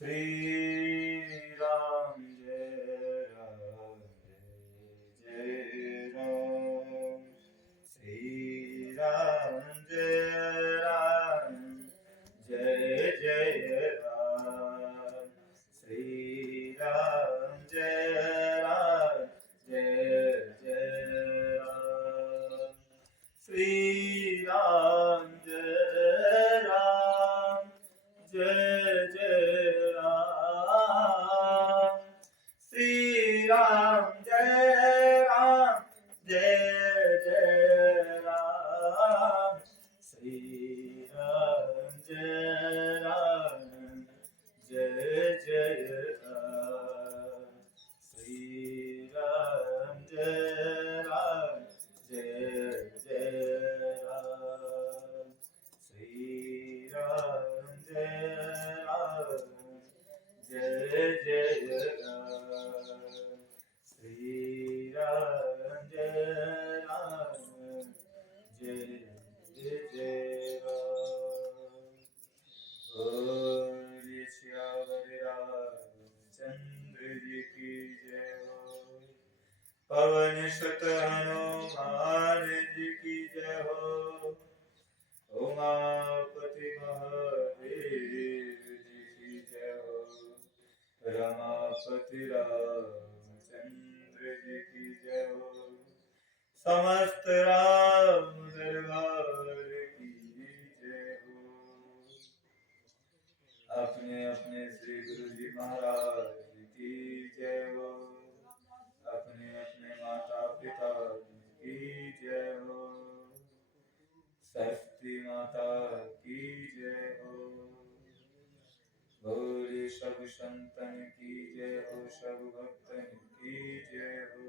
श्री राम जय राम जय राम। श्री राम जय राम जय जय राम। श्री राम जय राम जय जय राम। श्री राम जय राम जय जय राम। श्री राम जय राम जय जय राम। श्री राम जय राम जय जय राम। श्री राम जय राम जय जय राम। श्री राम जय राम जय जय राम। श्री राम जय राम जय जय राम। बोलिए श्यावर रामचंद्र जी की जय हो। पवन सुत हनुमान जी की जय हो। उमापति महादेव जी की जय हो। रमापति रामचंद्र जी की जय हो। समस्त राम दरबार की जय हो। अपने अपने श्री गुरु जी महाराज की जय हो। अपने अपने माता पिता की जय हो। सरस्वती माता की जय हो। बोले सब संतन की जय हो। सब भक्तन की जय हो।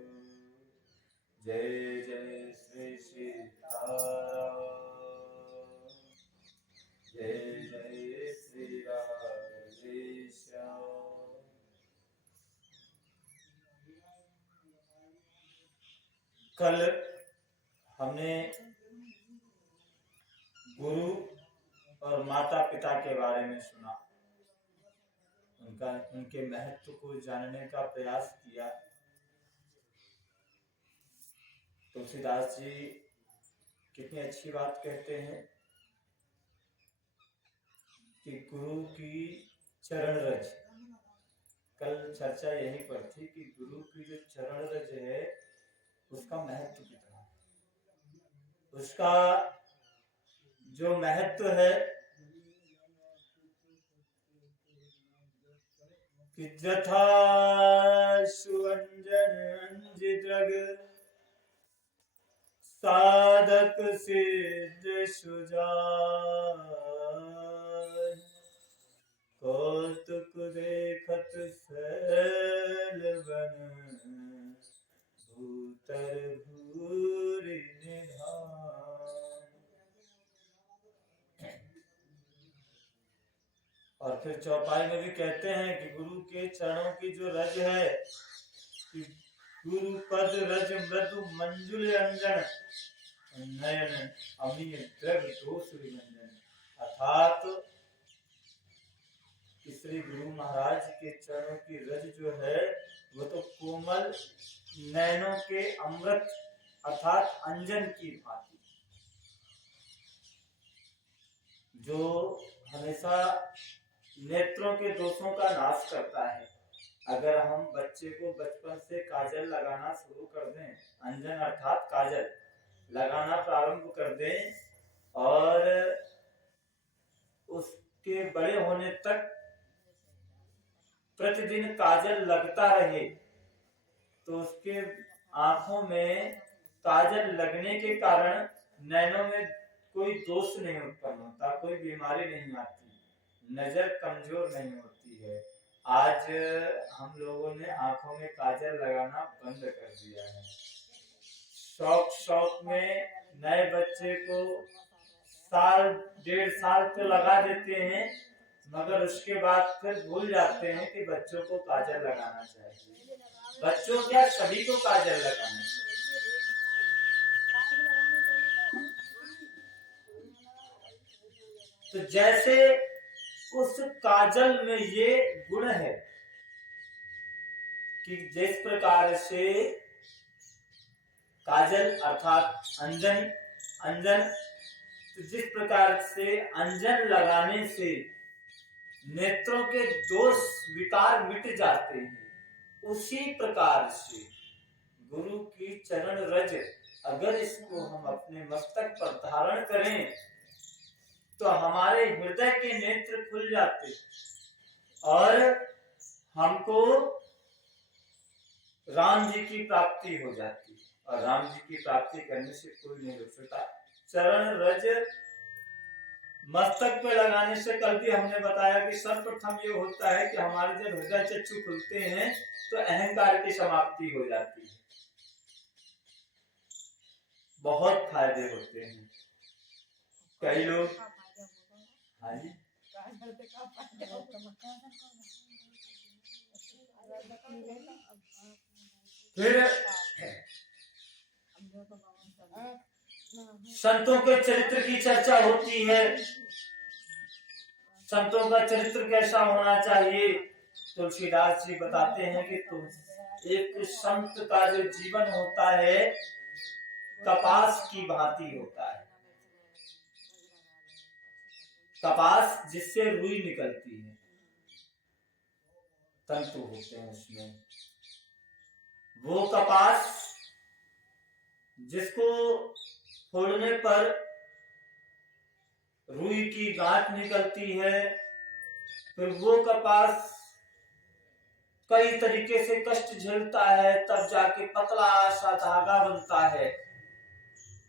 जय जय श्री सीताराम। जय जय श्री राधे श्याम। कल हमने गुरु और माता पिता के बारे में सुना, उनके महत्व को जानने का प्रयास किया। तुलसीदास जी कितनी अच्छी बात कहते हैं कि गुरु की चरण रज। कल चर्चा यहीं पर थी कि गुरु की जो चरण रज है उसका महत्व कितना है। उसका जो महत्व है कि जथा सुअंजन अंजिद्रग साधक सिद्ध सुजान। कौतुक देखत सैल बन भूतर भूरि निधान। और फिर चौपाई में भी कहते हैं कि गुरु के चरणों की जो रज है कि गुरु पद रज मृदु मंजुल अंजन नयन अमीय द्रव दोष विभंजन। अर्थात श्री गुरु महाराज के चरणों की रज जो है वो तो कोमल नैनों के अमृत अर्थात अंजन की भांति, जो हमेशा नेत्रों के दोषों का नाश करता है। अगर हम बच्चे को बचपन से काजल लगाना शुरू कर दें, अंजन अर्थात काजल लगाना प्रारंभ कर दें और उसके बड़े होने तक प्रतिदिन काजल लगता रहे तो उसके आंखों में काजल लगने के कारण नैनों में कोई दोष नहीं उत्पन्न होता, कोई बीमारी नहीं आती, नजर कमजोर नहीं होती है। आज हम लोगों ने आंखों में काजल लगाना बंद कर दिया है। शौक में नए बच्चे को साल डेढ़ साल तो लगा देते हैं, मगर उसके बाद फिर भूल जाते हैं कि बच्चों को काजल लगाना चाहिए। बच्चों क्या, सभी को काजल लगाना चाहिए। तो जैसे उस काजल में ये गुण है कि जिस प्रकार से काजल अर्थात अंजन, अंजन, तो जिस प्रकार से अंजन लगाने से नेत्रों के दोष विकार मिट जाते हैं, उसी प्रकार से गुरु की चरण रज अगर इसको हम अपने मस्तक पर धारण करें तो हमारे हृदय के नेत्र खुल जाते और हमको राम जी की प्राप्ति हो जाती। और राम जी की प्राप्ति करने से कोई नहीं रोक सकता। चरण रज मस्तक पे लगाने से कल भी हमने बताया कि सर्वप्रथम ये होता है कि हमारे जब हृदय चक्षु खुलते हैं तो अहंकार की समाप्ति हो जाती है। बहुत फायदे होते हैं। कई लोग हाँ जी फिर संतों के चरित्र की चर्चा होती है। संतों का चरित्र कैसा होना चाहिए? तुलसीदास जी बताते हैं कि तुम एक संत का जो जीवन होता है कपास की भांति होता है। कपास जिससे रुई निकलती है, तंतु होते हैं उसमें। वो कपास जिसको फोड़ने पर रुई की गांठ निकलती है, फिर वो कपास कई तरीके से कष्ट झेलता है, तब जाके पतला सा धागा बनता है।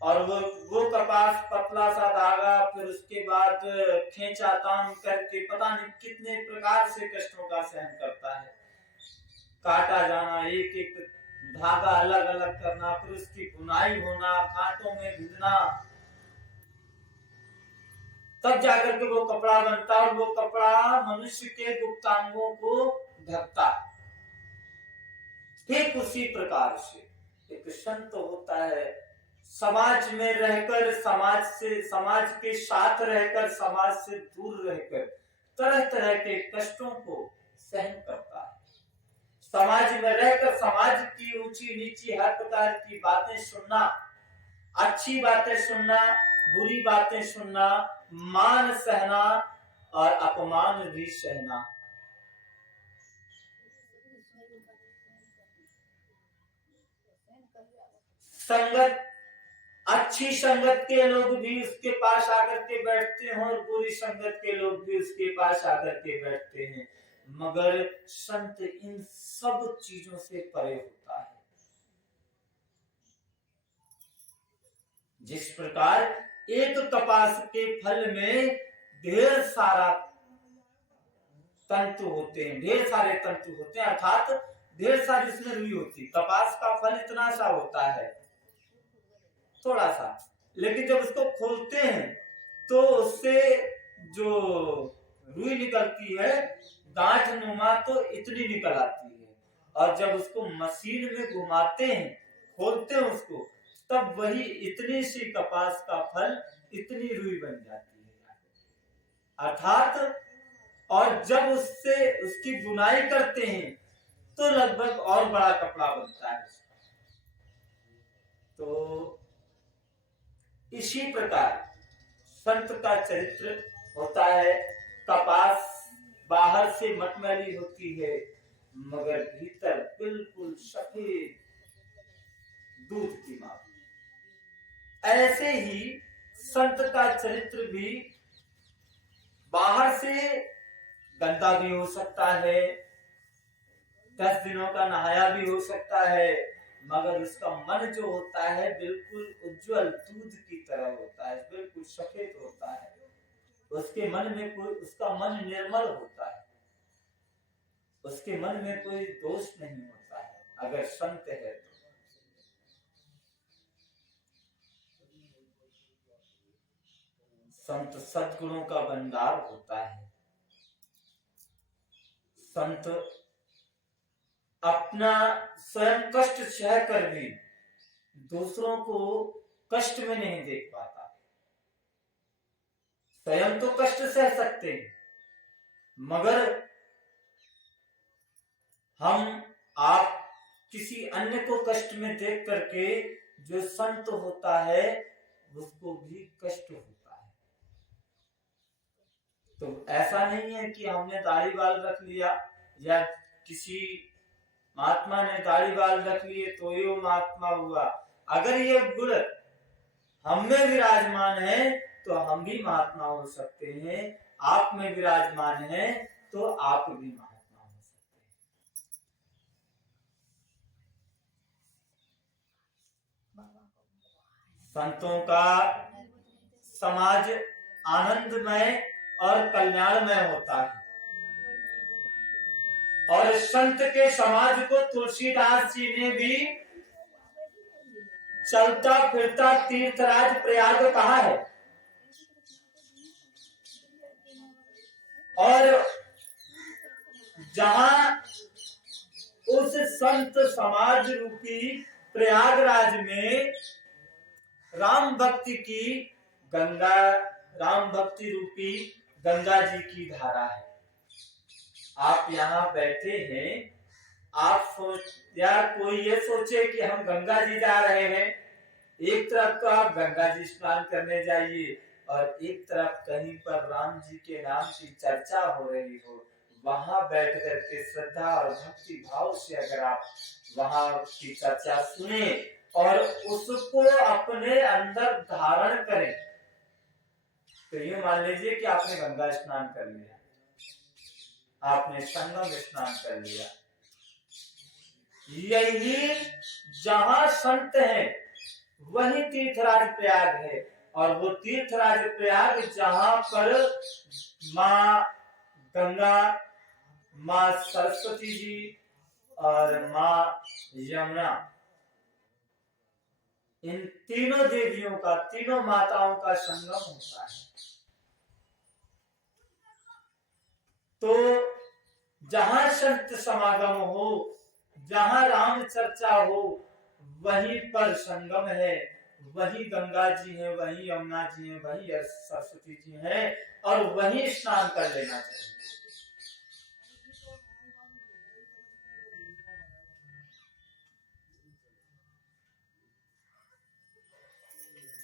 और वो कपास पतला सा धागा फिर उसके बाद खींचातान करके पता नहीं कितने प्रकार से कष्टों का सहन करता है। काटा जाना, एक एक धागा अलग अलग करना, फिर उसकी बुनाई होना, कांटों में भिड़ना, तब जाकर के वो कपड़ा बनता और वो कपड़ा मनुष्य के गुप्तांगों को ढकता। ठीक उसी प्रकार से एक संत होता है, समाज में रहकर, समाज के साथ रहकर, समाज से दूर रहकर तरह तरह के कष्टों को सहन करता है। समाज में रहकर समाज की ऊंची नीची हर प्रकार की बातें सुनना, अच्छी बातें सुनना, बुरी बातें सुनना, मान सहना और अपमान भी सहना। संगत, अच्छी संगत के लोग भी उसके पास आकर के बैठते हैं और बुरी संगत के लोग भी उसके पास आकर के बैठते हैं, मगर संत इन सब चीजों से परे होता है। जिस प्रकार एक कपास के फल में ढेर सारा तंतु होते हैं, ढेर सारे तंतु होते हैं, अर्थात ढेर सारी इसमें रुई होती। कपास का फल इतना सा होता है, थोड़ा सा, लेकिन जब उसको खोलते हैं तो उससे जो रुई निकलती है गांठ नुमा तो इतनी निकल आती है। और जब उसको मशीन में घुमाते हैं, खोलते हैं उसको, तब वही इतनी सी कपास का फल इतनी रुई बन जाती है, अर्थात। और जब उससे उसकी बुनाई करते हैं तो लगभग और बड़ा कपड़ा बनता है। तो इसी प्रकार संत का चरित्र होता है। कपास बाहर से मटमैली होती है, मगर भीतर बिल्कुल सफेद दूध की मां। ऐसे ही संत का चरित्र भी बाहर से गंदा भी हो सकता है, 10 दिनों का नहाया भी हो सकता है, मगर उसका मन जो होता है बिल्कुल उज्जवल दूध की तरह होता है, बिल्कुल सफेद होता है। उसके मन में कोई, उसका मन निर्मल होता है, उसके मन में कोई दोष नहीं होता है, अगर संत है तो। संत सद्गुणों का भंडार होता है। संत अपना स्वयं कष्ट सह कर भी दूसरों को कष्ट में नहीं देख पाता। स्वयं तो कष्ट सह सकते हैं, मगर हम आप किसी अन्य को कष्ट में देख करके जो संत होता है उसको भी कष्ट होता है। तो ऐसा नहीं है कि हमने दाढ़ी बाल रख लिया या किसी महात्मा ने दाढ़ी बाल रख लिए तो ये महात्मा हुआ। अगर ये गुण हम में विराजमान है तो हम भी महात्मा हो सकते हैं। आप में विराजमान है तो आप भी महात्मा हो सकते हैं। संतों का समाज आनंदमय और कल्याणमय होता है। और संत के समाज को तुलसीदास जी ने भी चलता फिरता तीर्थराज प्रयाग कहा है। और जहां उस संत समाज रूपी प्रयागराज में राम भक्ति की गंगा, राम भक्ति रूपी गंगा जी की धारा है। आप यहाँ बैठे हैं, आप या कोई ये सोचे कि हम गंगा जी जा रहे हैं, एक तरफ तो आप गंगा जी स्नान करने जाइए और एक तरफ कहीं पर राम जी के नाम की चर्चा हो रही हो, वहां बैठ करके श्रद्धा और भक्ति भाव से अगर आप वहां की चर्चा सुने और उसको अपने अंदर धारण करें तो ये मान लीजिए कि आपने गंगा स्नान कर लिया, आपने संगम स्नान कर लिया। यही जहां संत है वही तीर्थराज प्रयाग है। और वो तीर्थराज प्रयाग जहां पर माँ गंगा, माँ सरस्वती जी और माँ यमुना, इन तीनों देवियों का, तीनों माताओं का संगम होता है। तो जहां संत समागम हो, जहां राम चर्चा हो, वहीं पर संगम है, वही गंगा जी है, वही यमुना जी है, वही सरस्वती जी है और वही स्नान कर लेना चाहिए।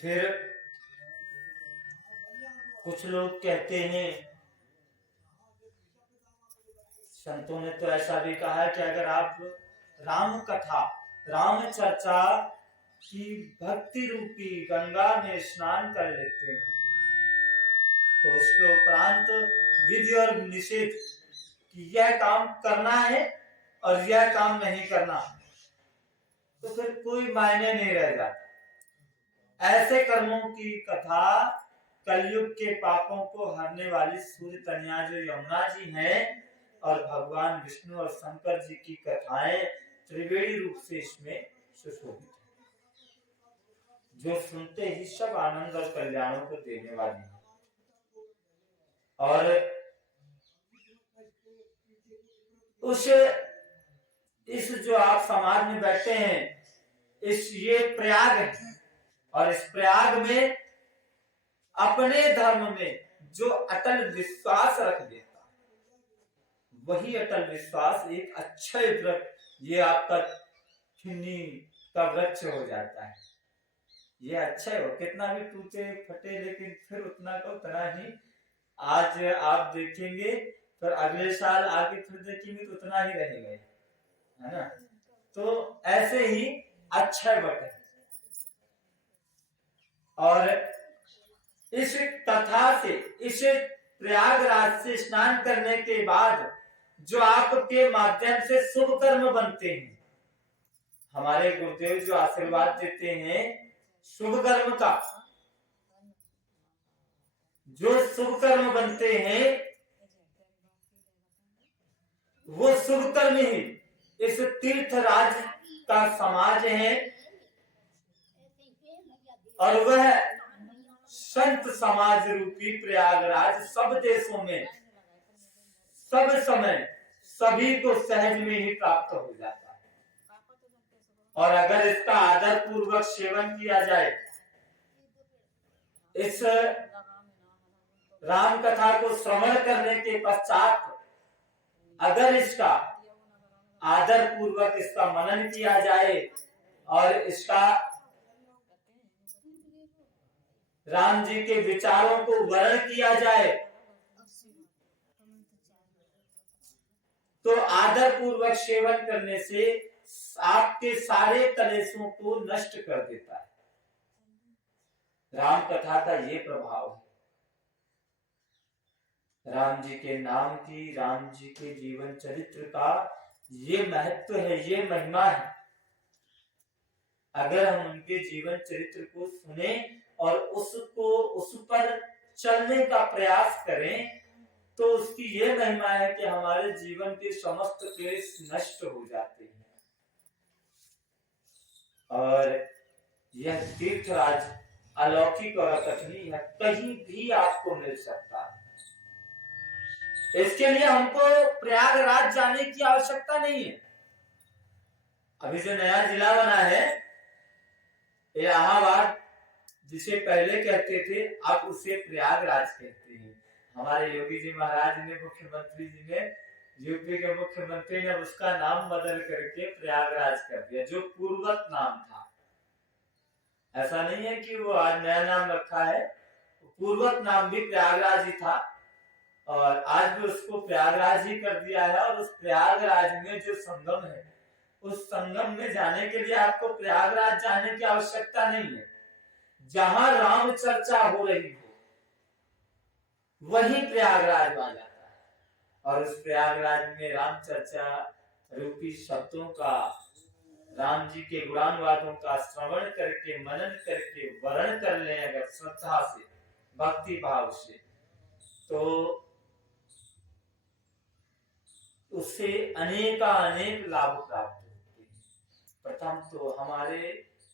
फिर कुछ लोग कहते हैं, संतों ने तो ऐसा भी कहा है कि अगर आप राम कथा, राम चर्चा की भक्ति रूपी गंगा में स्नान कर लेते हैं तो उसके उपरांत विधि और निषेध कि यह काम करना है और यह काम नहीं करना, तो फिर कोई मायने नहीं रह जाता। ऐसे कर्मों की कथा कलयुग के पापों को हरने वाली सूर्य कन्या जो यमुना जी हैं और भगवान विष्णु और शंकर जी की कथाएं त्रिवेणी रूप से इसमें सुशोभित है, जो सुनते ही सब आनंद और कल्याणों को देने वाली है। और उस इस जो आप समाज में बैठे हैं, इस ये प्रयाग है और इस प्रयाग में अपने धर्म में जो अटल विश्वास रख देता है वही अटल विश्वास एक अक्षय वृक्ष, ये आपका खिन्नी का वृक्ष हो जाता है। ये अक्षय हो, कितना भी टूटे फटे लेकिन फिर उतना का उतना ही। आज आप देखेंगे फिर अगले साल आगे फिर देखेंगे तो उतना ही रहेगा, है ना। तो ऐसे ही अक्षय वट है। और इस कथा से, इस प्रयागराज से स्नान करने के बाद जो आपके माध्यम से शुभ कर्म बनते हैं, हमारे गुरुदेव जो आशीर्वाद देते हैं शुभ कर्म का, जो शुभ कर्म बनते हैं वो शुभ कर्म ही इस तीर्थराज का समाज है और वह संत समाज रूपी प्रयागराज सब देशों में सब समय सभी को सहज में ही प्राप्त हो जाता है। और अगर इसका आदर पूर्वक सेवन किया जाए, इस राम कथा को श्रवण करने के पश्चात अगर इसका आदर पूर्वक इसका मनन किया जाए और इसका राम जी के विचारों को वर्णन किया जाए तो आदर पूर्वक सेवन करने से आपके सारे कलेशों को नष्ट कर देता है। राम कथा का ये प्रभाव है। राम जी के नाम की, राम जी के जीवन चरित्र का ये महत्व है, ये महिमा है। अगर हम उनके जीवन चरित्र को सुने और उस पर चलने का प्रयास करें तो उसकी ये महिमा है कि हमारे जीवन के समस्त क्लेश नष्ट हो जाते हैं। और यह तीर्थराज अलौकिक और अकथनीय है, कहीं भी आपको मिल सकता है। इसके लिए हमको प्रयागराज जाने की आवश्यकता नहीं है। अभी जो नया जिला बना है इलाहाबाद, जिसे पहले कहते थे अब उसे प्रयागराज कहते हैं। हमारे योगी जी महाराज ने, मुख्यमंत्री जी ने, यूपी के मुख्यमंत्री ने उसका नाम बदल करके प्रयागराज कर दिया, जो पूर्वत नाम था। ऐसा नहीं है कि वो आज नया नाम रखा है, पूर्वत नाम भी प्रयागराज ही था और आज भी उसको प्रयागराज ही कर दिया है। और उस प्रयागराज में जो संगम है, उस संगम में जाने के लिए आपको प्रयागराज जाने की आवश्यकता नहीं है। जहां राम चर्चा हो रही हो वही प्रयागराज आ जाता है। और उस प्रयागराज में राम चर्चा रूपी शब्दों का, राम जी के गुणानुवादों का श्रवण करके, मनन करके, वर्णन कर ले अगर श्रद्धा से, भक्ति भाव से, तो उससे अनेक लाभ प्राप्त होते हैं। प्रथम तो हमारे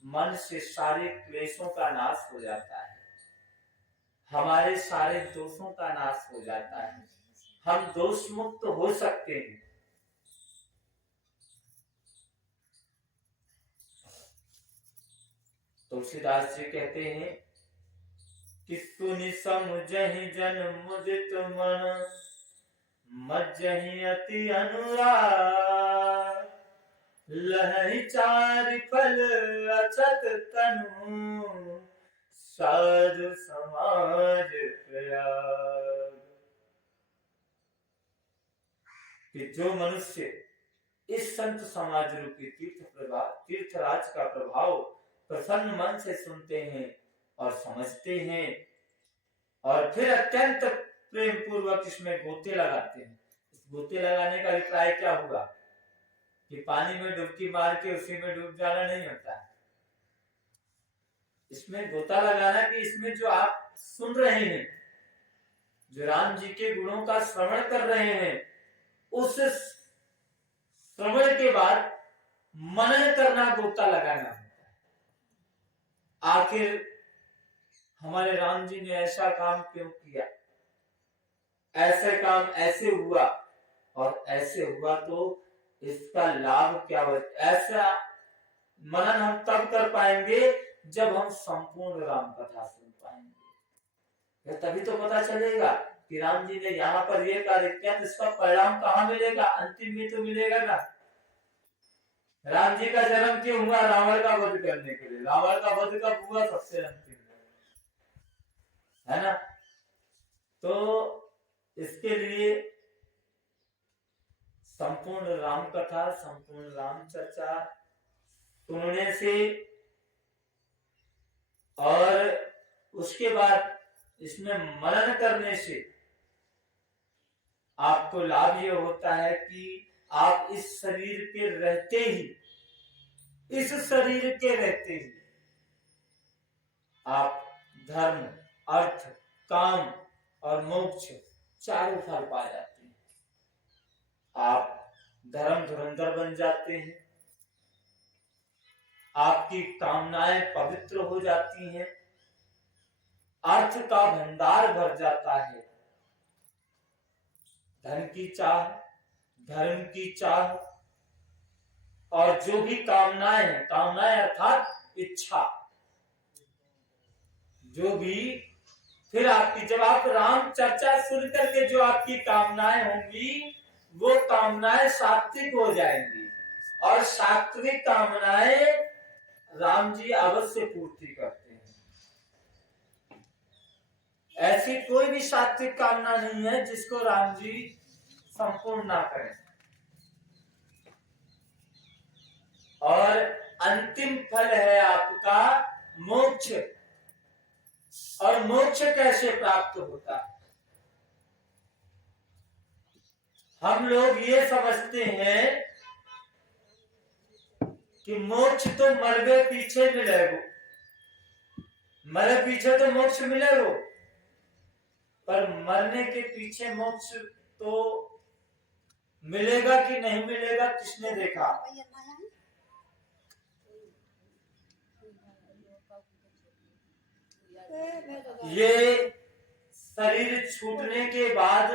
मन से सारे क्लेशों का नाश हो जाता है, हमारे सारे दोषों का नाश हो जाता है, हम दोष मुक्त हो सकते हैं। तुलसीदास जी कहते हैं कि सुनि समझहि जन मुदित मन, मज्जहि अति अनुराग, लहहि चारि फल अछत तनु, साधु समाज प्रयाग। कि जो मनुष्य इस संत समाज रूपी तीर्थराज का प्रभाव प्रसन्न मन से सुनते हैं और समझते हैं और फिर अत्यंत प्रेम पूर्वक इसमें गोते लगाते हैं। इस गोते लगाने का अभिप्राय क्या हुआ कि पानी में डुबकी मार के उसी में डूब जाना नहीं होता है। इसमें गोता लगाना कि इसमें जो आप सुन रहे हैं, जो राम जी के गुणों का श्रवण कर रहे हैं, उस श्रवण के बाद मनन करना, गोता लगाना होता है। आखिर हमारे राम जी ने ऐसा काम क्यों किया, ऐसे काम ऐसे हुआ और ऐसे हुआ तो इसका लाभ क्या हो। ऐसा मनन हम तब कर पाएंगे जब हम संपूर्ण राम कथा सुन पाएंगे। तभी तो पता चलेगा कि राम जी ने यहाँ पर ये कार्य किया, इसका परिणाम कहाँ मिलेगा, अंतिम में तो मिलेगा ना। राम जी का जन्म क्यों हुआ, रावण का वध करने के लिए। रावण का वध कब हुआ, सबसे अंतिम, है ना। तो इसके लिए संपूर्ण राम कथा, संपूर्ण राम चर्चा सुनने से और उसके बाद इसमें मनन करने से आपको लाभ ये होता है कि आप इस शरीर के रहते ही, इस शरीर के रहते ही आप धर्म, अर्थ, काम और मोक्ष चारों फल पा जाते हैं। आप धर्म धुरंधर बन जाते हैं, आपकी कामनाएं पवित्र हो जाती हैं, अर्थ का भंडार भर जाता है, धन की चाह, धर्म की चाह और जो भी कामनाएं हैं, कामनाएं अर्थात इच्छा, जो भी फिर आपकी जब आप राम चर्चा सुन करके जो आपकी कामनाएं होंगी वो कामनाएं सात्विक हो जाएंगी और सात्विक कामनाएं राम जी अवश्य पूर्ति करते हैं। ऐसी कोई भी सात्विक कामना नहीं है जिसको राम जी संपूर्ण ना करें। और अंतिम फल है आपका मोक्ष। और मोक्ष कैसे प्राप्त होता? हम लोग ये समझते हैं कि मोक्ष तो मरने पीछे मिलेगा, मरे पीछे तो मोक्ष मिलेगा, पर मरने के पीछे मोक्ष तो मिलेगा कि नहीं मिलेगा किसने देखा? ये शरीर छूटने के बाद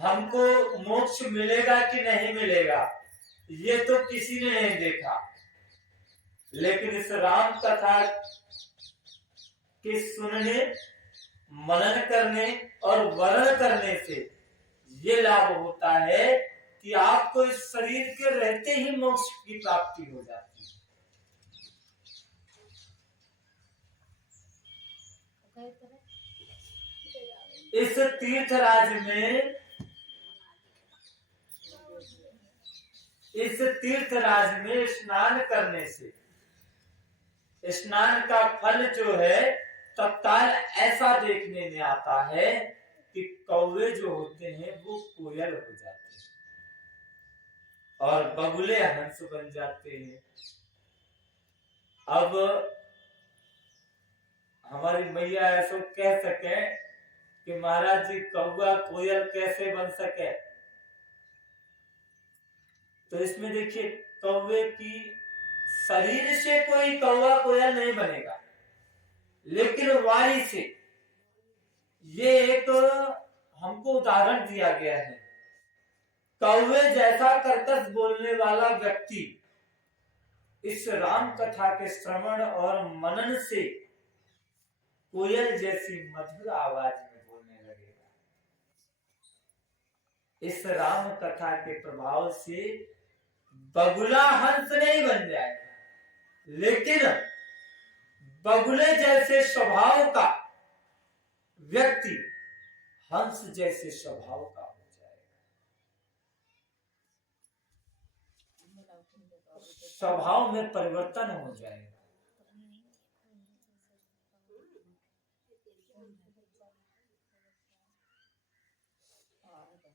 हमको मोक्ष मिलेगा कि नहीं मिलेगा ये तो किसी ने नहीं देखा। लेकिन इस राम कथा के सुनने, मनन करने और वर्ण करने से ये लाभ होता है कि आपको इस शरीर के रहते ही मोक्ष की प्राप्ति हो जाती है। इस तीर्थराज में, इस तीर्थराज में स्नान करने से स्नान का फल जो है तत्काल ऐसा देखने में आता है कि कौवे जो होते हैं वो कोयल हो जाते हैं और बगुले हंस बन जाते हैं। अब हमारी मैया ऐसा कह सके कि महाराज जी कौवा कोयल कैसे बन सके, तो इसमें देखिए कौवे की शरीर से कोई कौवा कोयल नहीं बनेगा, लेकिन वाणी से ये एक हमको उदाहरण दिया गया है। कौवे जैसा कर्कश बोलने वाला व्यक्ति इस राम कथा के श्रवण और मनन से कोयल जैसी मधुर आवाज में बोलने लगेगा। इस राम कथा के प्रभाव से बगुला हंस नहीं बन जाएगा, लेकिन बगुले जैसे स्वभाव का व्यक्ति हंस जैसे स्वभाव का हो जाएगा। स्वभाव में परिवर्तन हो जाएगा।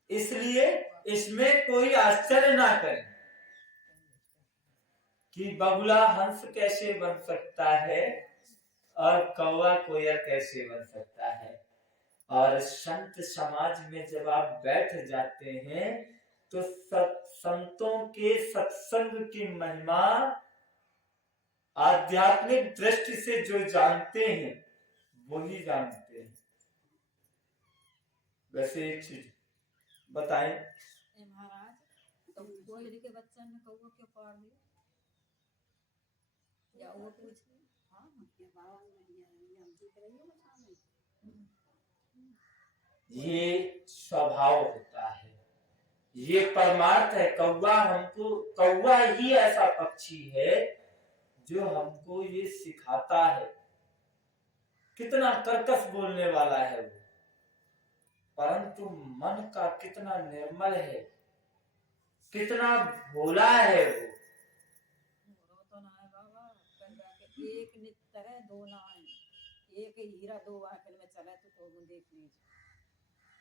इसलिए इसमें कोई आश्चर्य ना करें कि बगुला हंस कैसे बन सकता है और कौवा कोयल कैसे बन सकता है। और संत समाज में जब आप बैठ जाते हैं तो संतों के सत्संग की महिमा आध्यात्मिक दृष्टि से जो जानते हैं वो ही जानते हैं। वैसे एक चीज बताएं महाराज, तो कोयल के बच्चा ने कौवा क्यों पार लिया? या वो पूछ ये स्वभाव होता है, ये परमार्थ है। कौवा हमको, कौवा ही ऐसा पक्षी है जो हमको ये सिखाता है। कितना कर्कश बोलने वाला है वो, परंतु मन का कितना निर्मल है, कितना भोला है वो। तो ना है बाबा, एक नित्य है दो ना है, एक हीरा दो आंखन में चले तो देख लीजिए,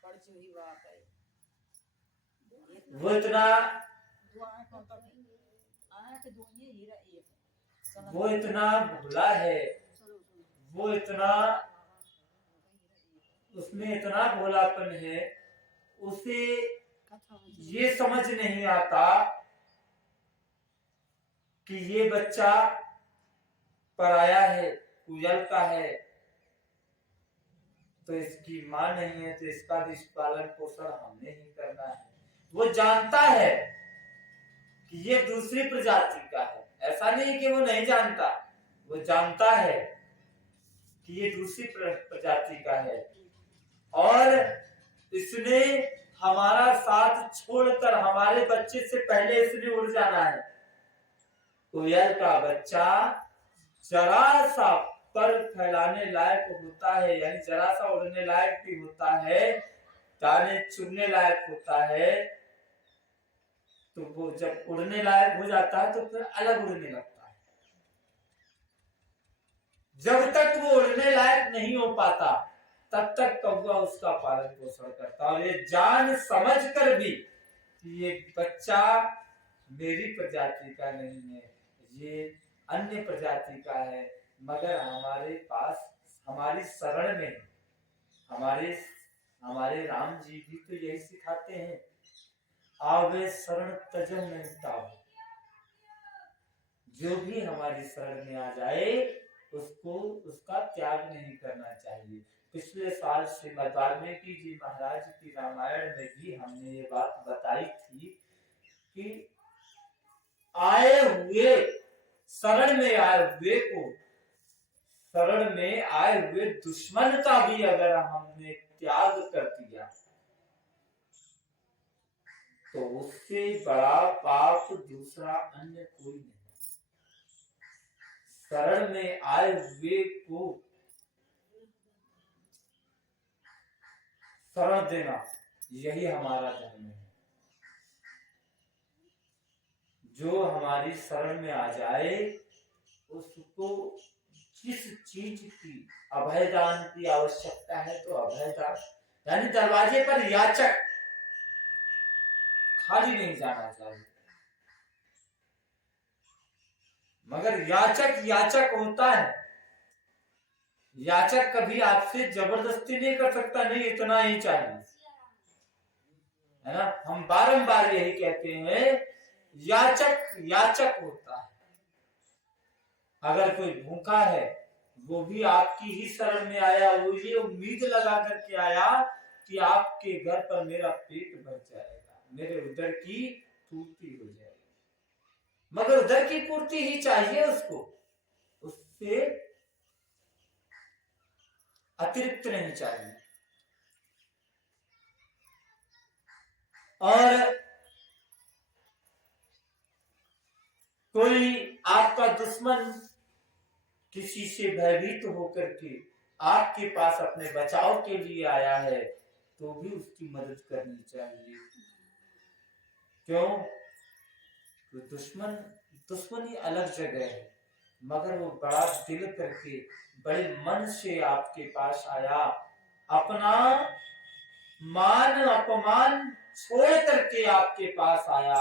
पढ़ी हुई बात है। वो इतना, दो आंखों तक आंख दो ये हीरा एक है। वो इतना भोला है, वो इतना, उसमें इतना भोलापन है, उसे ये समझ नहीं आता कि ये बच्चा पराया है, कोयल का है, तो इसकी मां नहीं है तो इसका भी पालन पोषण हमने ही करना है। वो जानता है कि ये दूसरी प्रजाति का है, ऐसा नहीं कि वो नहीं जानता, वो जानता है कि ये दूसरी प्रजाति का है और इसने हमारा साथ छोड़कर हमारे बच्चे से पहले इसने उड़ जाना है। कोयल का बच्चा जरा सा पर फैलाने लायक होता है, यानी जरा सा उड़ने लायक भी होता है, दाने चुगने लायक होता है, तो वो जब उड़ने लायक हो जाता है तो फिर अलग उड़ने लगता है। जब तक वो उड़ने लायक नहीं हो पाता तब तक कौवा उसका पालन पोषण करता, और ये जान समझ कर भी ये बच्चा मेरी प्रजाति का नहीं है, ये अन्य प्रजाति का है, मगर हमारे पास हमारी शरण में हमारे राम जी भी तो यही सिखाते हैं, आवे शरण तजन नहीं ताव। जो भी हमारी शरण में आ जाए उसको उसका त्याग नहीं करना चाहिए। पिछले साल श्रीमद् वाल्मीकि जी महाराज की रामायण में भी हमने ये बात बताई थी कि आए हुए शरण में आए हुए दुश्मन का भी अगर हमने त्याग कर दिया तो उससे बड़ा पाप दूसरा अन्य कोई नहीं। शरण में आए हुए को शरण देना यही हमारा धर्म है। जो हमारी शरण में आ जाए उसको जिस चीज की अभयदान की आवश्यकता है तो अभयदान, यानी दरवाजे पर याचक खाली नहीं जाना चाहिए, मगर याचक होता है। याचक कभी आपसे जबरदस्ती नहीं कर सकता, नहीं इतना ही चाहिए, है ना। हम बारंबार यही कहते हैं, याचक होता है। अगर कोई भूखा है वो भी आपकी ही शरण में आया, वो ये उम्मीद लगा करके आया कि आपके घर पर मेरा पेट भर जाएगा, मेरे उदर की पूर्ति हो जाएगी, मगर उदर की पूर्ति ही चाहिए उसको, उससे अतिरिक्त नहीं चाहिए। और कोई आपका दुश्मन किसी से भयभीत होकर के आपके पास अपने बचाव के लिए आया है तो भी उसकी मदद करनी चाहिए। क्यों? तो दुश्मनी अलग जगह है, मगर वो बड़ा दिल करके बड़े मन से आपके पास आया, अपना मान अपमान छोड़ करके आपके पास आया।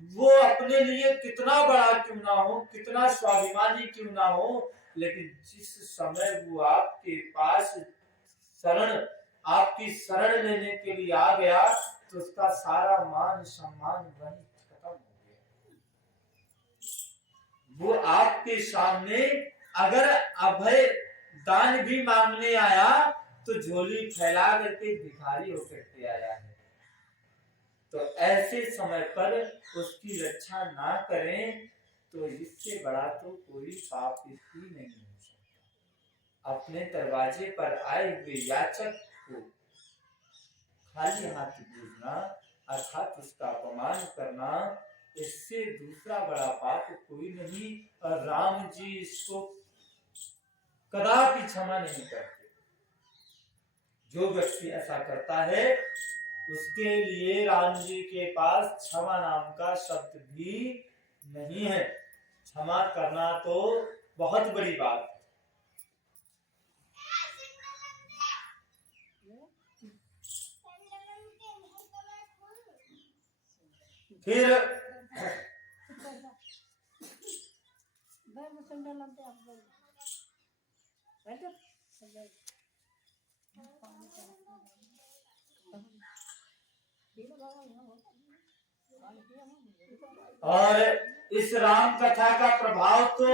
वो अपने लिए कितना बड़ा क्यों ना हो, कितना स्वाभिमानी क्यों ना हो, लेकिन जिस समय वो आपके पास आपकी शरण लेने के लिए आ गया तो उसका सारा मान सम्मान वहीं खत्म हो गया। वो आपके सामने अगर अभय दान भी मांगने आया तो झोली फैला करके भिखारी होकर के आया है। तो ऐसे समय पर उसकी रक्षा ना करें तो इससे बड़ा तो कोई पाप ही नहीं हो सकता। अपने दरवाजे पर आए हुए याचक को खाली हाथ भेजना अर्थात उसका अपमान करना, इससे दूसरा बड़ा पाप कोई नहीं, और राम जी इसको कदापि क्षमा नहीं करते। जो व्यक्ति ऐसा करता है उसके लिए राम जी के पास क्षमा नाम का शब्द भी नहीं है। क्षमा करना तो बहुत बड़ी बात है। फिर और इस राम कथा का प्रभाव तो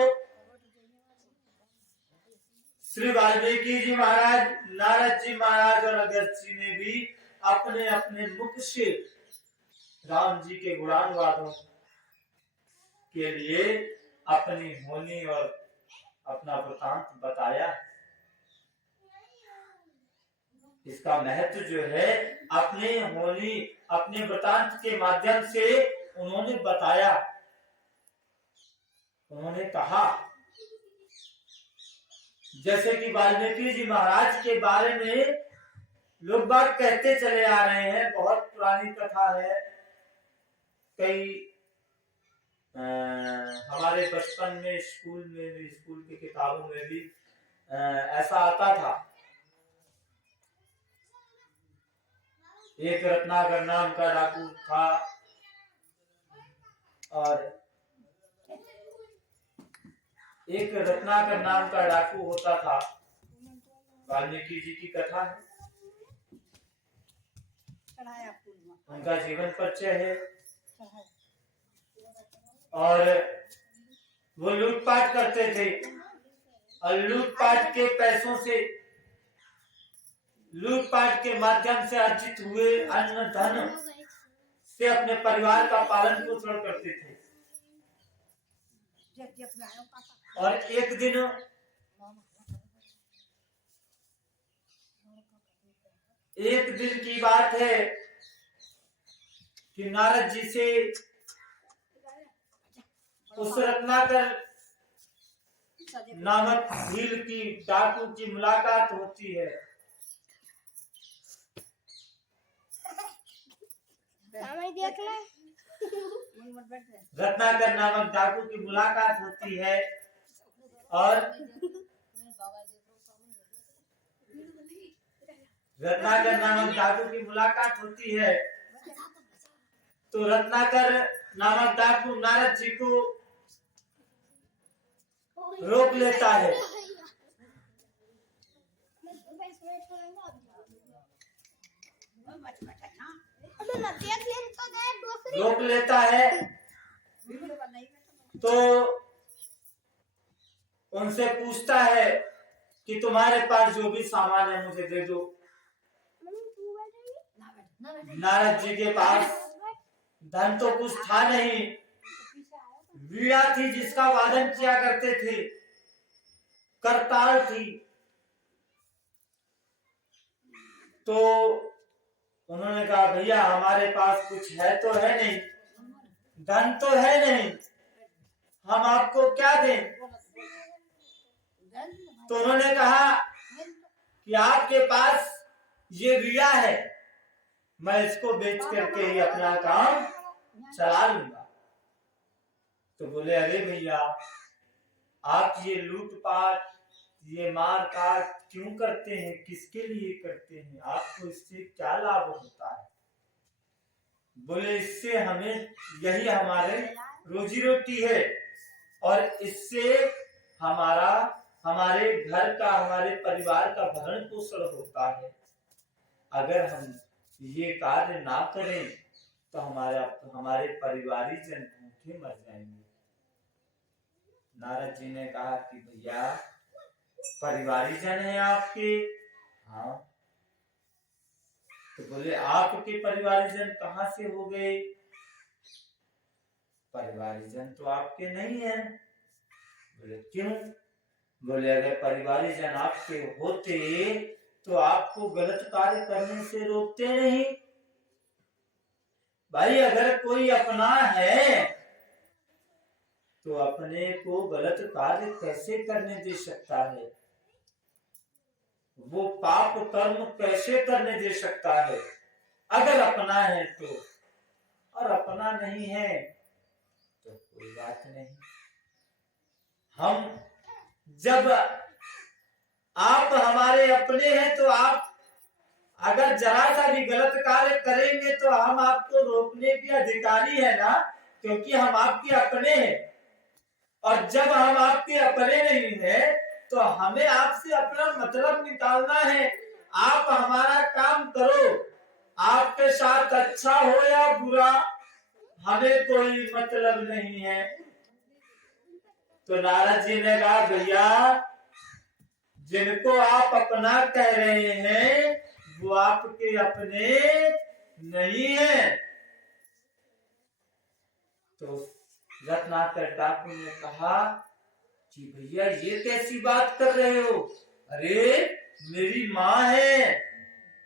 श्री वाल्मीकि जी महाराज, नारद जी महाराज और अगस्त्य जी ने भी अपने अपने मुख से राम जी के गुणानुवादों के लिए अपनी होनी और अपना वृतांत बताया। इसका महत्व जो है अपने होली अपने वृतांत के माध्यम से उन्होंने बताया। उन्होंने कहा जैसे कि वाल्मीकि जी महाराज के बारे में लोग बात कहते चले आ रहे हैं, बहुत पुरानी कथा है। कई हमारे बचपन में स्कूल की किताबों में भी ऐसा आता था। एक रत्नाकर नाम का डाकू था और एक रत्नाकर नाम का डाकू होता था। वाल्मीकि जी की कथा है, उनका जीवन परिचय है। और वो लूटपाट करते थे और लूटपाट के पैसों से, लूटपाट के माध्यम से अर्जित हुए अन्न धन से अपने परिवार का पालन पोषण करते थे। और एक दिन की बात है कि नारद जी से उस रत्नाकर नामक भील की डाकू की मुलाकात होती है। रत्नाकर नामक डाकू की मुलाकात होती है और रत्नाकर नामक डाकू की मुलाकात होती है तो रत्नाकर नामक डाकू नारद जी को रोक लेता है। रोक लेता है तो उनसे पूछता है कि तुम्हारे पास जो भी सामान है मुझे दे दो। नारद जी के पास धन तो कुछ था नहीं, वीणा थी जिसका वादन किया करते थे, करताल थी। तो उन्होंने कहा भैया हमारे पास कुछ है तो है नहीं, धन तो है नहीं, हम आपको क्या दें। तो उन्होंने कहा कि आपके पास ये वीणा है, मैं इसको बेच करके ही अपना काम चला लूंगा। तो बोले अरे भैया आप ये लूटपाट ये मार काट क्यों करते हैं, किसके लिए करते हैं, आपको इससे क्या लाभ होता है। बोले इससे हमें यही हमारे रोजी रोटी है और इससे हमारे घर का हमारे परिवार का भरण पोषण होता है। अगर हम ये कार्य ना करें तो हमारे परिवारी जन भूखे मर जाएंगे। नारद जी ने कहा कि भैया परिवारी जन है आपके? हाँ। तो बोले आपके परिवारी जन कहाँ से हो गए? परिवारी जन तो आपके नहीं है। बोले क्यों? बोले अगर परिवारी जन आपके होते तो आपको गलत कार्य करने से रोकते नहीं। भाई अगर कोई अपना है तो अपने को गलत कार्य कैसे करने दे सकता है, वो पाप कर्म कैसे करने दे सकता है अगर अपना है तो। और अपना नहीं है तो कोई बात नहीं। हम जब आप हमारे अपने हैं तो आप अगर जरा सा भी गलत कार्य करेंगे तो हम आपको रोकने के अधिकारी है ना, क्योंकि हम आपके अपने हैं। और जब हम आपके अपने नहीं हैं तो हमें आपसे अपना मतलब निकालना है। आप हमारा काम करो, आपके साथ अच्छा हो या बुरा हमें कोई मतलब नहीं है। तो नारद जी ने कहा भैया जिनको आप अपना कह रहे हैं वो आपके अपने नहीं है। तो रत्नाकर डाकू ने कहा कि भैया ये कैसी बात कर रहे हो? अरे मेरी माँ है,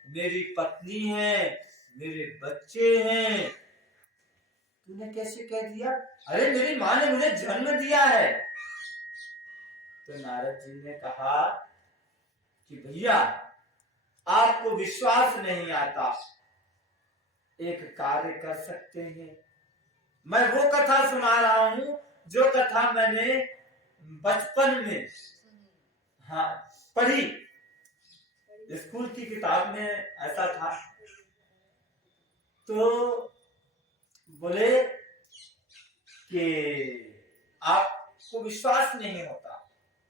मेरी पत्नी है, मेरे बच्चे हैं, तूने कैसे कह दिया? अरे मेरी माँ ने मुझे जन्म दिया है। तो नारद जी ने कहा कि भैया आपको विश्वास नहीं आता, एक कार्य कर सकते हैं। मैं वो कथा सुना रहा हूं जो कथा मैंने बचपन में हाँ पढ़ी, स्कूल की किताब में ऐसा था। तो बोले कि आपको विश्वास नहीं होता,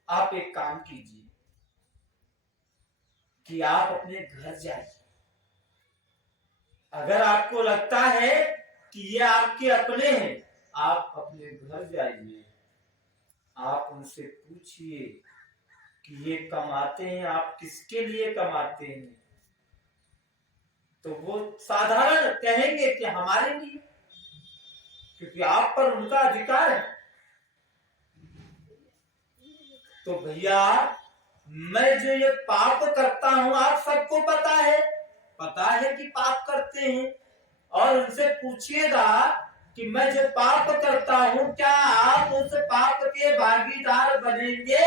आप एक काम कीजिए कि आप अपने घर जाइए, अगर आपको लगता है कि ये आपके अपने हैं, आप अपने घर जाइए, आप उनसे पूछिए कि ये कमाते हैं, आप किसके लिए कमाते हैं? तो वो साधारण कहेंगे कि हमारे लिए, क्योंकि आप पर उनका अधिकार है। तो भैया मैं जो ये पाप करता हूं, आप सबको पता है कि पाप करते हैं, और उनसे पूछिएगा कि मैं जो पाप करता हूं क्या आप उस पाप के भागीदार बनेंगे?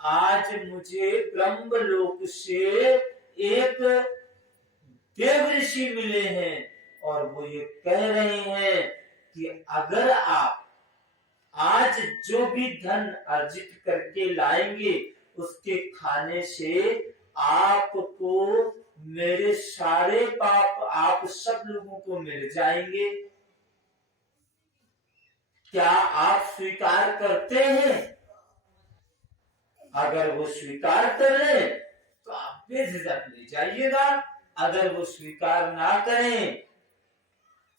आज मुझे ब्रह्मलोक से एक देव ऋषि मिले हैं और वो ये कह रहे हैं कि अगर आप आज जो भी धन अर्जित करके लाएंगे उसके खाने से आपको मेरे सारे पाप आप सब लोगों को मिल जाएंगे। क्या आप स्वीकार करते हैं? अगर वो स्वीकार करें तो आप बेझिझक ले जाइएगा, अगर वो स्वीकार ना करें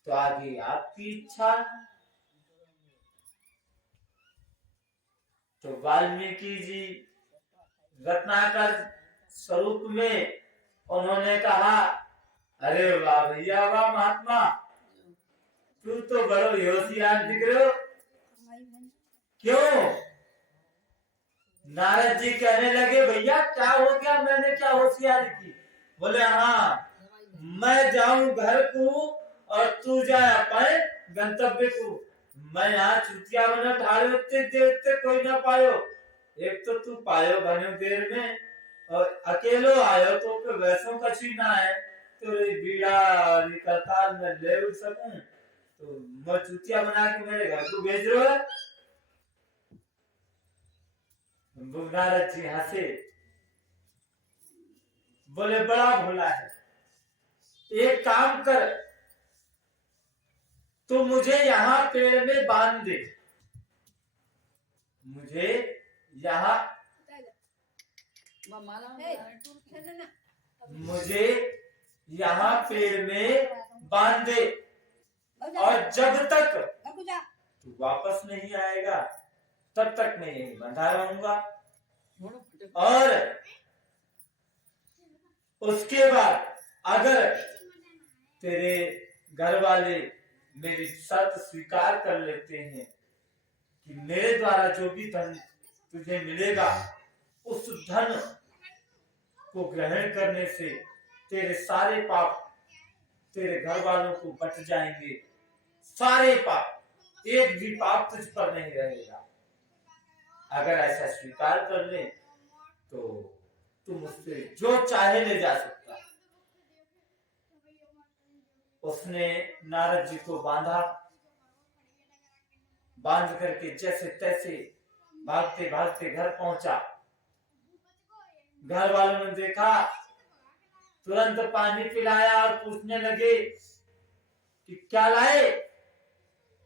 तो आगे आपकी इच्छा। तो वाल्मीकि जी रत्नाकर स्वरूप में उन्होंने कहा, अरे वाह भैया वाह महात्मा, तू तो बड़ो होशियार दिख रहे हो। क्यों? नारद जी कहने लगे, भैया क्या हो गया, मैंने क्या होशियारी की? बोले हाँ, मैं जाऊं घर को और तू जाए अपने गंतव्य को। मैं यहाँ चुतिया बना ढाले उतने देर कोई ना पायो, एक तो तू पायो बने देर में, और अकेलो आयो तो फिर वैसों कछी ना है, तो बीड़ा और करताल में ले उठ सकूं, तो मैं चुतिया बना के मेरे घर को भेज रहे हो? नारद जी हंसे, बोले बड़ा भोला है, एक काम कर, तो मुझे यहाँ पेड़ में बांध दे, मुझे यहाँ पेड़ में बांध दे, और जब तक तू वापस नहीं आएगा तब तक मैं यही बंधा रहूंगा, और उसके बाद अगर तेरे घर वाले मेरी शर्त स्वीकार कर लेते हैं कि मेरे द्वारा जो भी धन तुझे मिलेगा उस धन को ग्रहण करने से तेरे सारे पाप तेरे घर वालों को बच जाएंगे, सारे पाप, एक भी पाप तुझ पर नहीं रहेगा। अगर ऐसा स्वीकार कर ले तो तू मुझसे जो चाहे ले जा सकता है। उसने नारद जी को बांधा, बांध करके जैसे तैसे भागते भागते घर पहुंचा। घर वालों ने देखा, तुरंत पानी पिलाया और पूछने लगे कि क्या लाए,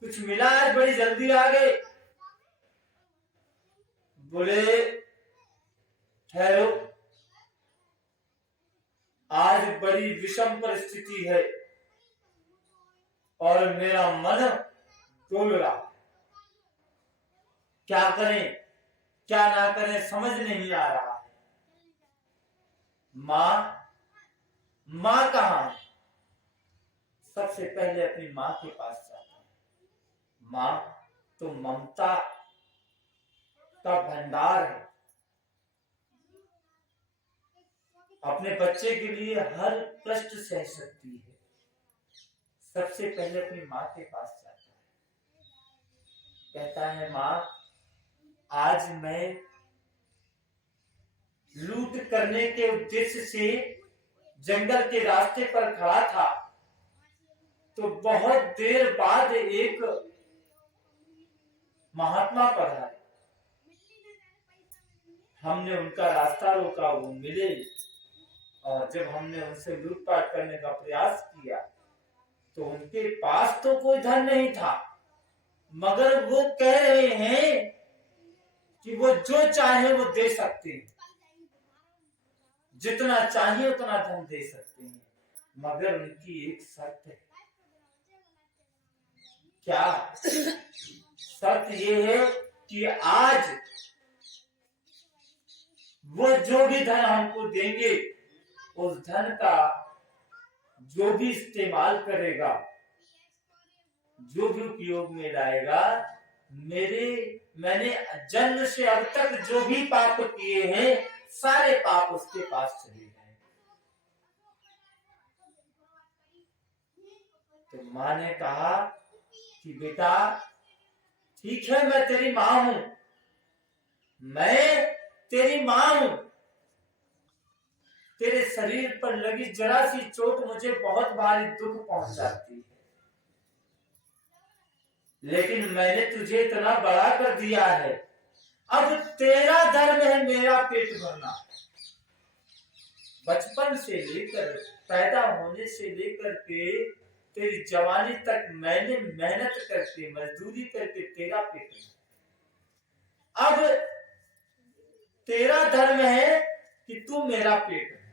कुछ मिला है, बड़ी जल्दी आ गए। बोले ठहरो, आज बड़ी विषम परिस्थिति है और मेरा मन डोल रहा, क्या करें क्या ना करें समझ नहीं आ रहा है। माँ कहाँ है? सबसे पहले अपनी माँ के पास जाता है। माँ तो ममता का भंडार है, अपने बच्चे के लिए हर कष्ट सह सकती है, सबसे पहले अपनी माँ के पास जाता है, कहता है माँ आज मैं लूट करने के उद्देश्य से जंगल के रास्ते पर खड़ा था, तो बहुत देर बाद एक महात्मा पधारे, हमने उनका रास्ता रोका, वो मिले और जब हमने उनसे लूटपाट करने का प्रयास किया तो उनके पास तो कोई धन नहीं था, मगर वो कह रहे हैं कि वो जो चाहे वो दे सकते हैं, जितना चाहिए उतना धन दे सकते हैं, मगर उनकी एक शर्त है। क्या शर्त ये है कि आज वो जो भी धन हमको देंगे उस धन का जो भी इस्तेमाल करेगा, जो भी उपयोग में लाएगा, मैंने जन्म से अब तक जो भी पाप किए हैं सारे पाप उसके पास चले गए। तो माँ ने कहा कि बेटा ठीक है, मैं तेरी माँ हूं, मैं तेरी माँ हूं, तेरे शरीर पर लगी जरा सी चोट मुझे बहुत भारी दुख पहुंचाती है, लेकिन मैंने तुझे इतना बड़ा कर दिया है, अब तेरा धर्म है मेरा पेट भरना। बचपन से लेकर पैदा होने से लेकर के तेरी जवानी तक मैंने मेहनत करके मजदूरी करके तेरा पेट भरा, अब तेरा धर्म है कि तू मेरा पेट भर।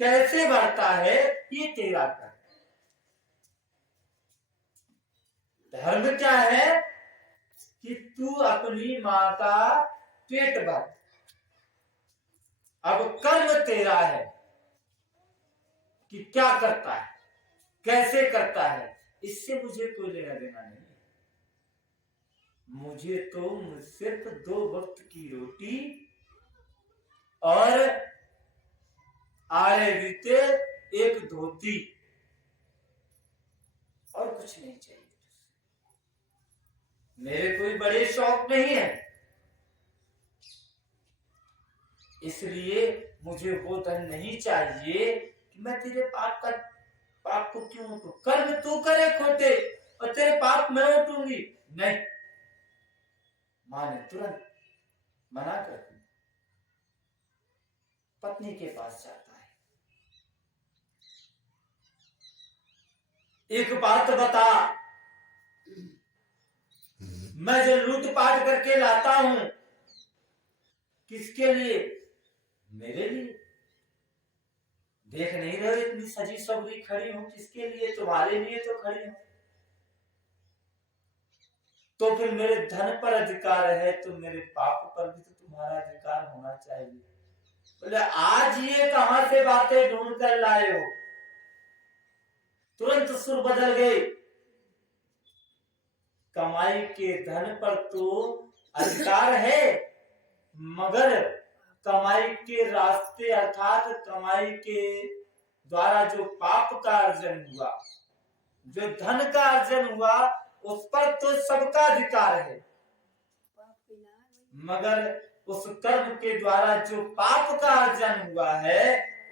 कैसे भरता है ये तेरा धर्म। धर्म क्या है कि तू अपनी माँ का पेट भर। अब कर्म तेरा है कि क्या करता है, कैसे करता है, इससे मुझे कोई लेना देना नहीं। मुझे तो सिर्फ 2 वक्त की रोटी और आड़े रीते एक धोती और कुछ नहीं चाहिए। मेरे कोई बड़े शौक नहीं है, इसलिए मुझे वो धन नहीं चाहिए कि मैं तेरे पाप को क्यों उठूं। कर्म तू करे खोटे और तेरे पाप मैं उठूंगी, नहीं। मां ने तुरंत मना कर दी। पत्नी के पास जाता है, एक बात बता, मैं जो लूटपाट करके लाता हूं किसके लिए? मेरे लिए। देख नहीं रहे इतनी सजी सबरी खड़ी हूं, किसके लिए? तुम्हारे लिए तो खड़ी हूं। तो फिर मेरे धन पर अधिकार है तो मेरे पाप पर भी तो तुम्हारा अधिकार होना चाहिए। बोले आज ये कहां से बातें ढूंढ कर लाए हो? तुरंत सुर बदल गए। कमाई के धन पर तो अधिकार है, मगर कमाई के रास्ते अर्थात कमाई के द्वारा जो पाप का अर्जन हुआ, जो धन का अर्जन हुआ, उस पर तो सबका अधिकार है, मगर उस कर्म के द्वारा जो पाप का अर्जन हुआ है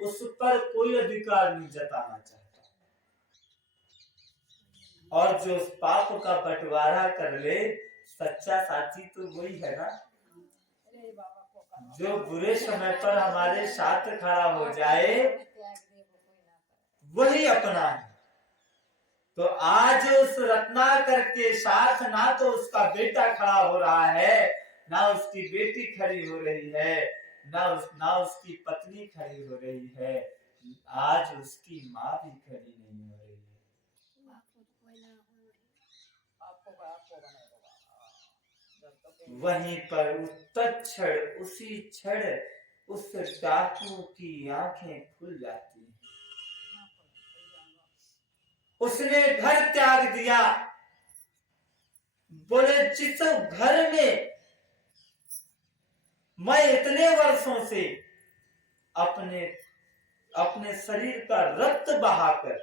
उस पर कोई अधिकार नहीं जताना चाहता। और जो उस पाप का बंटवारा कर ले, सच्चा साथी तो वही है ना, जो बुरे समय पर हमारे साथ खड़ा हो जाए, वही अपना है। तो आज उस रत्नाकर के साथ ना तो उसका बेटा खड़ा हो रहा है, ना उसकी बेटी खड़ी हो रही है, ना उसकी पत्नी खड़ी हो रही है, आज उसकी माँ भी खड़ी नहीं हो रही है। वहीं पर उसी क्षण उस डाकू की आंखें खुल जाती हैं। उसने घर त्याग दिया। बोले जिस घर में मैं इतने वर्षों से अपने अपने शरीर का रक्त बहाकर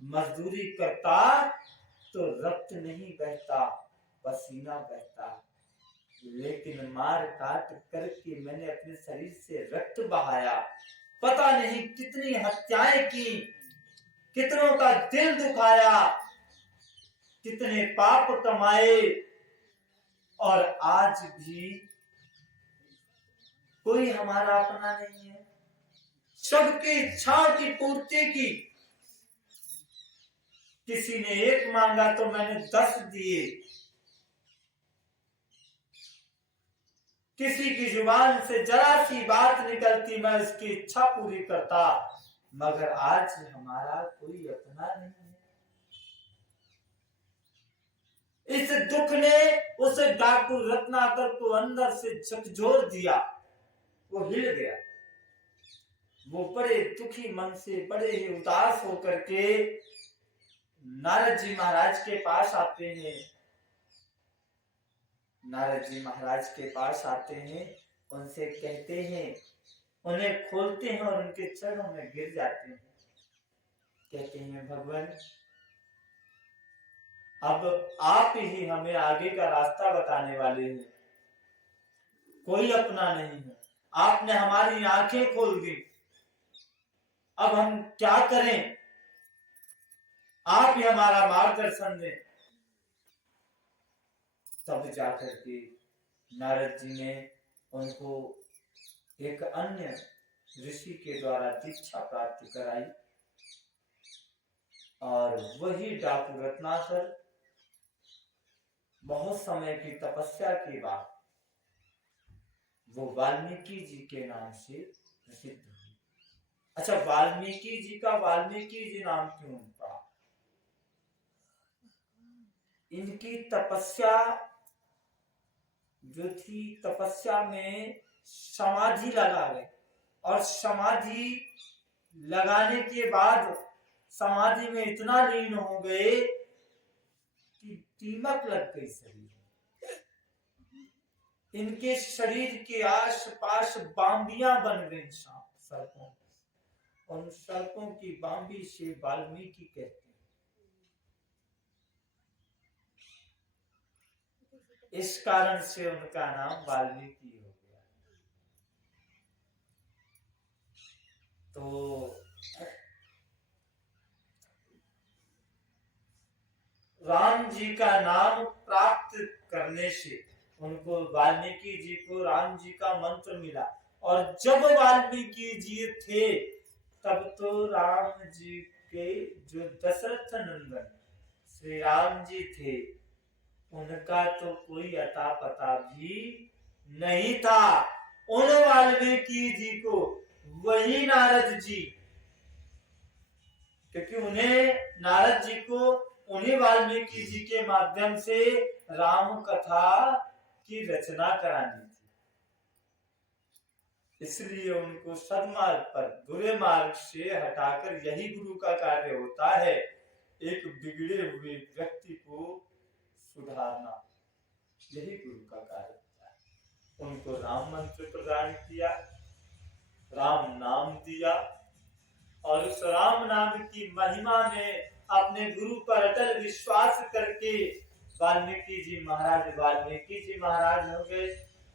मजदूरी करता तो रक्त नहीं बहता, पसीना बहता। लेकिन मार काट करके मैंने अपने शरीर से रक्त बहाया, पता नहीं कितनी हत्याएं की, कितनों का दिल दुखाया, कितने पाप कमाए, और आज भी कोई हमारा अपना नहीं है। सबकी इच्छाओं की पूर्ति की। किसी ने 1 मांगा तो मैंने 10 दिए। किसी की जुबान से जरा सी बात निकलती, मैं उसकी इच्छा पूरी करता। मगर आज हमारा कोई अपना नहीं है। इस दुख ने उस डाकू रत्नाकर को अंदर से झकझोर दिया। वो हिल गया। वो बड़े दुखी मन से, बड़े ही उदास होकर के नारद जी महाराज के पास आते हैं। नारद जी महाराज के पास आते हैं, उनसे कहते हैं, उन्हें खोलते हैं और उनके चरणों में गिर जाते हैं। कहते हैं, भगवान अब आप ही हमें आगे का रास्ता बताने वाले हैं, कोई अपना नहीं है। आपने हमारी आंखें खोल दी, अब हम क्या करें? आप ही हमारा मार्गदर्शन दें। तब जाकर के नारद जी ने उनको एक अन्य ऋषि के द्वारा दीक्षा प्राप्त कराई, और वही डाकू रत्नाकर बहुत समय की तपस्या के बाद वो वाल्मीकि जी के नाम से प्रसिद्ध हुए। अच्छा, वाल्मीकि जी का वाल्मीकि जी नाम क्यों पड़ा? इनकी तपस्या जो थी, तपस्या में समाधि लगा गए, और समाधि लगाने के बाद समाधि में इतना लीन हो गए कि दीमक लग गई शरीर। इनके शरीर के आस पास बांबियां बन गई सड़कों। उन सड़कों की बांबी से वाल्मीकि कहते हैं। इस कारण से उनका नाम वाल्मीकि हो गया। तो राम जी का नाम प्राप्त करने से उनको, वाल्मीकि जी को राम जी का मंत्र मिला। और जब वाल्मीकि जी थे तब तो राम जी के जो दशरथ नंदन श्री राम जी थे, उनका तो कोई अता पता भी नहीं था। उन वाल्मीकि जी को वही नारद जी, क्योंकि उन्हें, नारद जी को उन्हीं वाल्मीकि जी के माध्यम से राम कथा की रचना करानी थी। इसलिए उनको सन्मार्ग पर, बुरे मार्ग से हटाकर, यही गुरु का कार्य होता है, एक बिगड़े हुए व्यक्ति को सुधारना, यही गुरु का कार्य होता है। उनको राम मंत्र प्रदान किया, राम नाम दिया, और उस राम नाम की महिमा में अपने गुरु पर अटल विश्वास करके वाल्मीकि जी महाराज हो गए।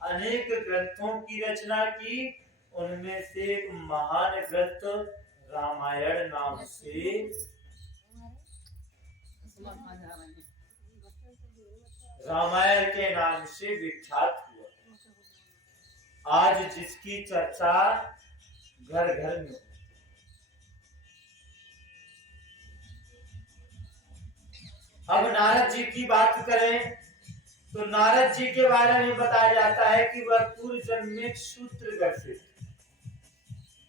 अनेक ग्रंथों की रचना की, उनमें से एक महान ग्रंथ रामायण नाम से, रामायण के नाम से विख्यात हुआ। आज जिसकी चर्चा घर घर में। अब नारद जी की बात करें तो नारद जी के बारे में बताया जाता है कि वह पूर्व जन्म में शूद्रग्रस्त थे,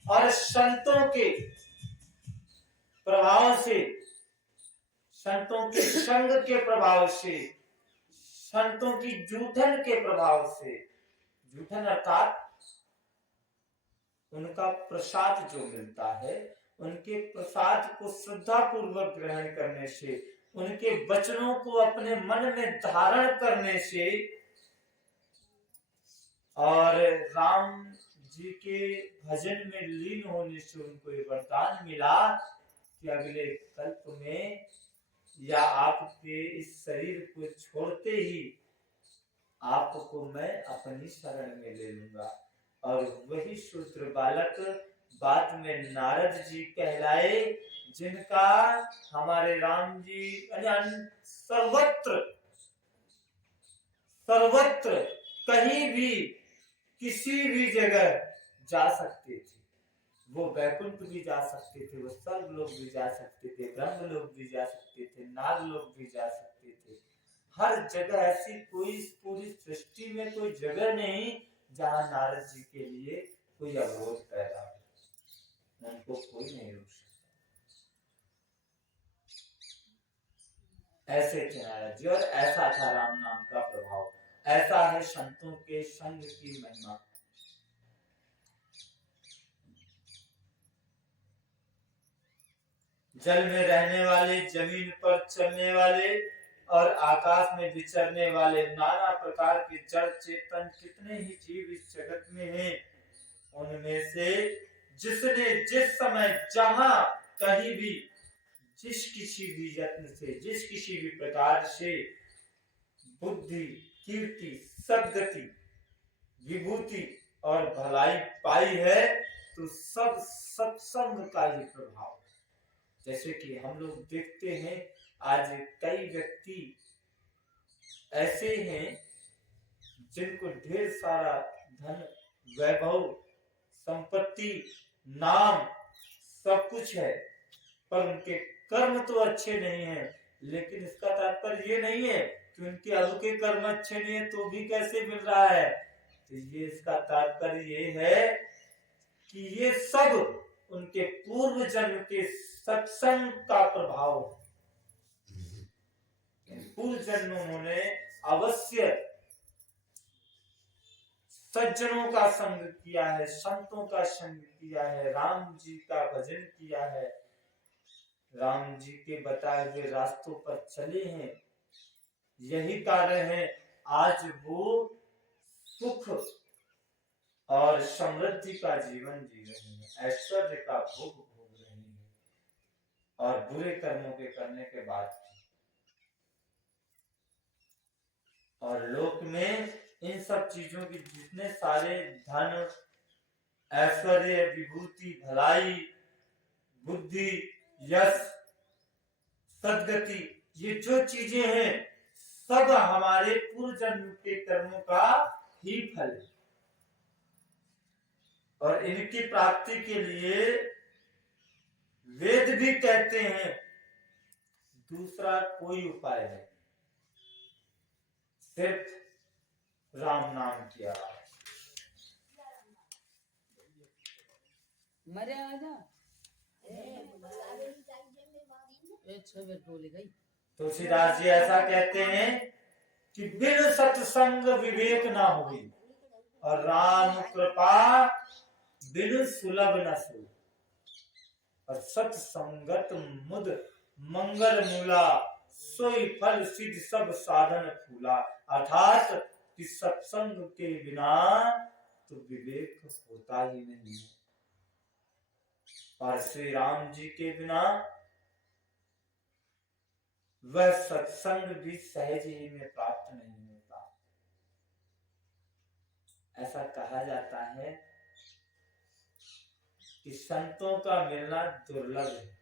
और संतों के प्रभाव से, संतों के संग के प्रभाव से, संतों की जूठन के प्रभाव से, जूठन अर्थात उनका प्रसाद जो मिलता है, उनके प्रसाद को श्रद्धा पूर्वक ग्रहण करने से, उनके वचनों को अपने मन में धारण करने से, और राम जी के भजन में लीन होने से उनको ये वरदान मिला कि अगले कल्प में या आपके इस शरीर को छोड़ते ही आपको मैं अपनी शरण में ले लूंगा। और वही शूद्र बालक बाद में नारद जी कहलाए, जिनका हमारे राम जी सर्वत्र सर्वत्र कहीं भी किसी भी जगह जा सकते थे। वो वैकुंठ भी जा सकते थे, वो स्वर्गलोक भी जा सकते थे, ब्रह्मलोक भी जा सकते थे, नागलोक भी जा सकते थे। हर जगह ऐसी कोई पूरी सृष्टि में कोई जगह नहीं जहां नारद जी के लिए कोई अवरोध पैदा हो, उनको कोई नहीं रोक सकता। ऐसे थे नारद जी और ऐसा था राम नाम का प्रभाव। ऐसा है संतों के संग की महिमा। जल में रहने वाले, जमीन पर चलने वाले और आकाश में विचरने वाले नाना प्रकार के जड़ चेतन कितने ही जीव इस जगत में हैं। उनमें से जिसने जिस समय जहां कहीं भी जिस किसी भी यत्न से, जिस किसी भी प्रकार से बुद्धि, कीर्ति, सद्गति, विभूति और भलाई पाई है, तो सब सत्संग का ही प्रभाव। जैसे कि हम लोग देखते हैं आज कई व्यक्ति ऐसे हैं जिनको ढेर सारा धन, वैभव, संपत्ति, नाम सब कुछ है, पर उनके कर्म तो अच्छे नहीं हैं। लेकिन इसका तात्पर्य ये नहीं है कि उनके अब के कर्म अच्छे नहीं है तो भी कैसे मिल रहा है। तो ये इसका तात्पर्य ये है कि ये सब उनके पूर्व जन्म के सत्संग का प्रभाव है। पूर्व जन्म उन्होंने अवश्य सज्जनों का संग किया है, संतों का संग किया है, राम जी का भजन किया है, राम जी के बताए हुए रास्तों पर चले हैं। यही कारण है आज वो सुख और समृद्धि का जीवन जी रहे हैं, ऐश्वर्य का भोग भोग रहे हैं। और बुरे कर्मों के करने के बाद और लोक में इन सब चीजों की जितने सारे धन, ऐश्वर्य, विभूति, भलाई, बुद्धि, यश, सद्गति, ये जो चीजें हैं सब हमारे पूर्व जन्म के कर्मों का ही फल है। और इनकी प्राप्ति के लिए वेद भी कहते हैं दूसरा कोई उपाय नहीं, सिर्फ राम नाम किया। मरे आजा तुलसीदास जी ऐसा कहते हैं कि बिन सत्संग विवेक ना हुई और राम कृपा बिन सुलभ न सो। और सत्संगत मुद मंगल मूला सोई फल सिद्ध सब साधन फूला। अर्थात कि सत्संग के बिना तो विवेक होता ही नहीं है। और श्री राम जी के बिना वह सत्संग भी सहज ही में प्राप्त नहीं होता। ऐसा कहा जाता है कि संतों का मिलना दुर्लभ है।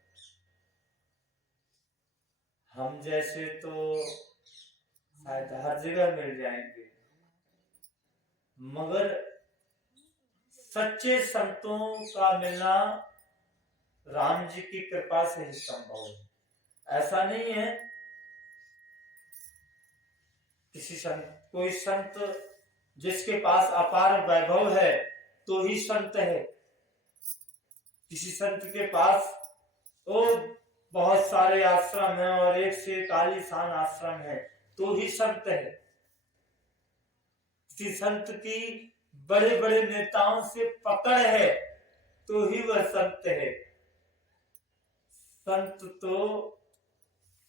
हम जैसे तो शायद हर जगह मिल जाएंगे, मगर सच्चे संतों का मिलना राम जी की कृपा से ही संभव है। ऐसा नहीं है किसी संत, कोई संत जिसके पास अपार वैभव है तो ही संत है। किसी संत के पास तो बहुत सारे आश्रम हैं और एक से एक आलीशान आश्रम है तो ही संत है। किसी संत की बड़े बड़े नेताओं से पकड़ है तो ही वह संत है। संत तो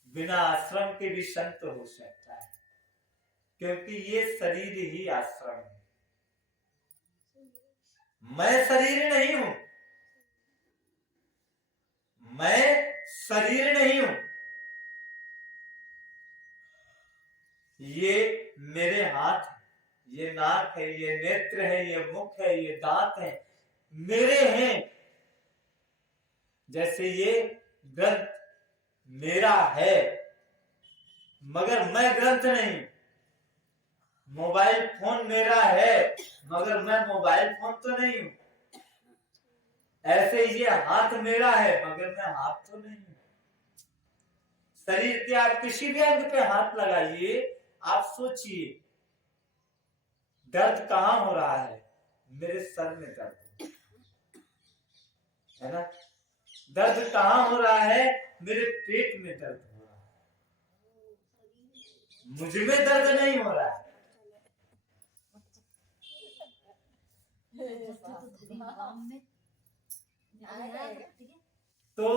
बिना आश्रम के भी संत हो सकता है, क्योंकि ये शरीर ही आश्रम है। मैं शरीर नहीं हूं, मैं शरीर नहीं हूं। ये मेरे हाथ है, ये नाक है, ये नेत्र है, ये मुख है, ये दांत है, मेरे हैं। जैसे ये ग्रंथ मेरा है मगर मैं ग्रंथ नहीं। मोबाइल फोन मेरा है मगर मैं मोबाइल फोन तो नहीं हूं। ऐसे ये हाथ मेरा है मगर मैं हाथ तो नहीं हूं। शरीर के आप किसी भी अंग पे हाथ लगाइए, आप सोचिए दर्द कहां हो रहा है? मेरे सर में दर्द है ना। दर्द कहां हो रहा है? मेरे पेट में दर्द हो रहा है, मुझ में दर्द नहीं हो रहा है। तो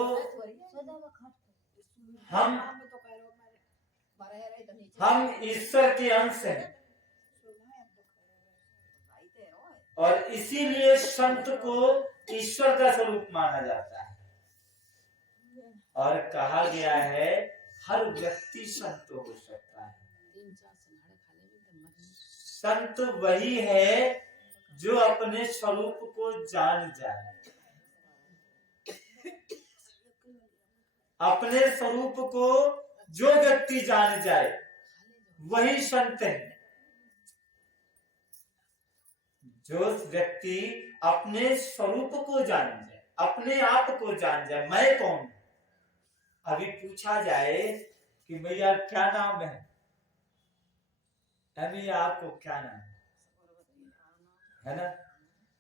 हम ईश्वर के अंश हैं और इसीलिए संत को ईश्वर का स्वरूप माना जाता है। और कहा गया है हर व्यक्ति संत हो सकता है। संत वही है जो अपने स्वरूप को जान जाए। अपने स्वरूप को जो व्यक्ति जान जाए वही संत है। जो व्यक्ति अपने स्वरूप को जान जाए, अपने आप को जान जाए, मैं कौन। अभी पूछा जाए कि भैया क्या नाम है, भैया आपको क्या नाम है ना,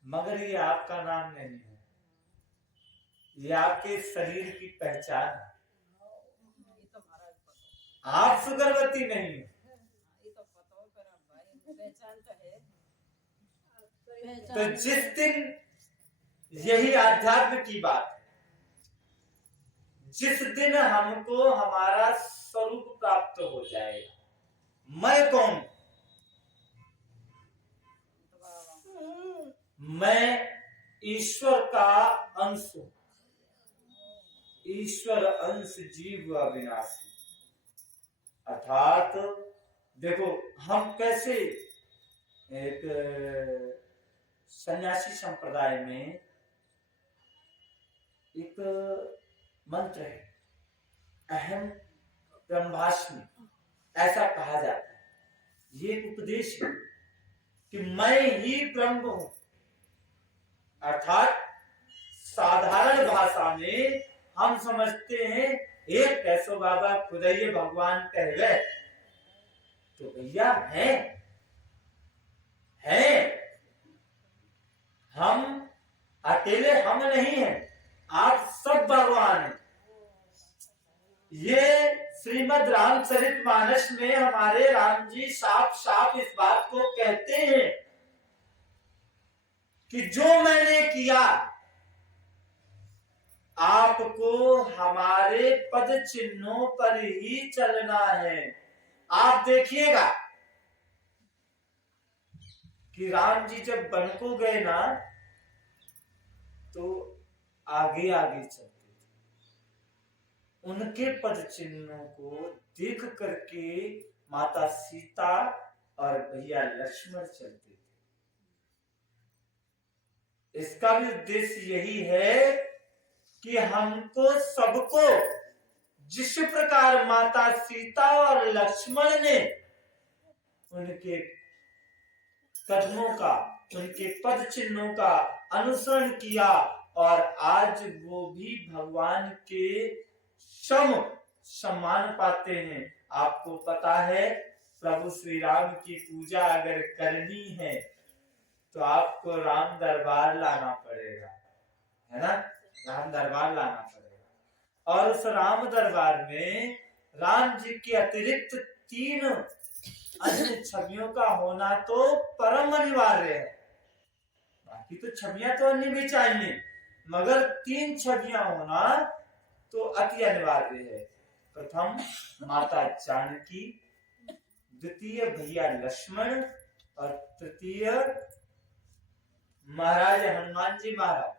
मगर ये आपका नाम नहीं है, ये आपके शरीर की पहचान है। आप सुगरवती नहीं है। तो जिस दिन यही आध्यात्म की बात है, जिस दिन हमको हमारा स्वरूप प्राप्त हो जाएगा, मैं कौन, मैं ईश्वर का अंश हूं। ईश्वर अंश जीव अविनाशी। अर्थात देखो हम कैसे, एक सन्यासी संप्रदाय में एक मंत्र है, अहम ब्रह्मास्मि, ऐसा कहा जाता है। ये उपदेश है कि मैं ही ब्रह्म हूं। अर्थात साधारण भाषा में हम समझते हैं एक कैसो बाबा खुदाइए भगवान कह गए, तो भैया है हम अकेले हम नहीं हैं, आप सब भगवान हैं। ये श्रीमद् रामचरितमानस में हमारे राम जी साफ साफ इस बात को कहते हैं कि जो मैंने किया आपको हमारे पद चिन्हों पर ही चलना है। आप देखिएगा कि राम जी जब वन को गए ना तो आगे आगे चलते थे, उनके पद चिन्हों को देख करके माता सीता और भैया लक्ष्मण चलते थे। इसका भी उद्देश्य यही है कि हमको सबको जिस प्रकार माता सीता और लक्ष्मण ने उनके कदमों का, उनके पद चिन्हों का अनुसरण किया और आज वो भी भगवान के सम सम्मान पाते हैं। आपको पता है प्रभु श्री राम की पूजा अगर करनी है तो आपको राम दरबार लाना पड़ेगा, है ना। राम दरबार लाना पड़ेगा और उस राम दरबार में राम जी के अतिरिक्त 3 अन्य छवियों का होना तो परम अनिवार्य है। बाकी तो छवियां तो अन्य भी चाहिए, मगर 3 छवियां होना तो अति अनिवार्य है। प्रथम माता जानकी, द्वितीय भैया लक्ष्मण और तृतीय महाराज हनुमान जी महाराज,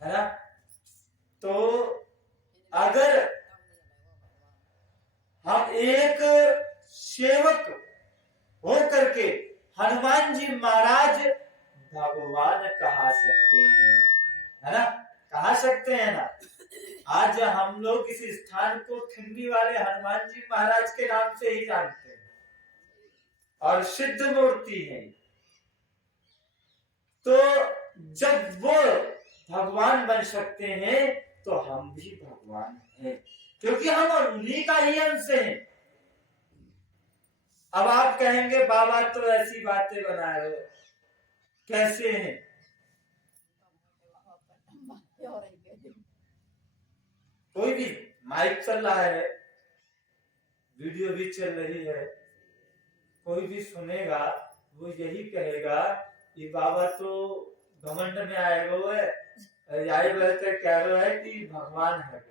है ना। तो अगर हम एक सेवक हो करके हनुमान जी महाराज भगवान कहा सकते हैं, है ना, कहा सकते हैं ना। आज हम लोग इस स्थान को खिंडी वाले हनुमान जी महाराज के नाम से ही जानते हैं और सिद्ध मूर्ति है। तो जब वो भगवान बन सकते हैं तो हम भी भगवान हैं, क्योंकि हम उन्हीं का ही अंश हैं। अब आप कहेंगे बाबा तो ऐसी बातें बना रहे हो, कैसे हैं? कोई भी माइक चल रहा है, वीडियो भी चल रही है, कोई भी सुनेगा वो यही कहेगा कि बाबा तो घमंड में आए हुए है, यही बोलते कह रहे है कि भगवान है।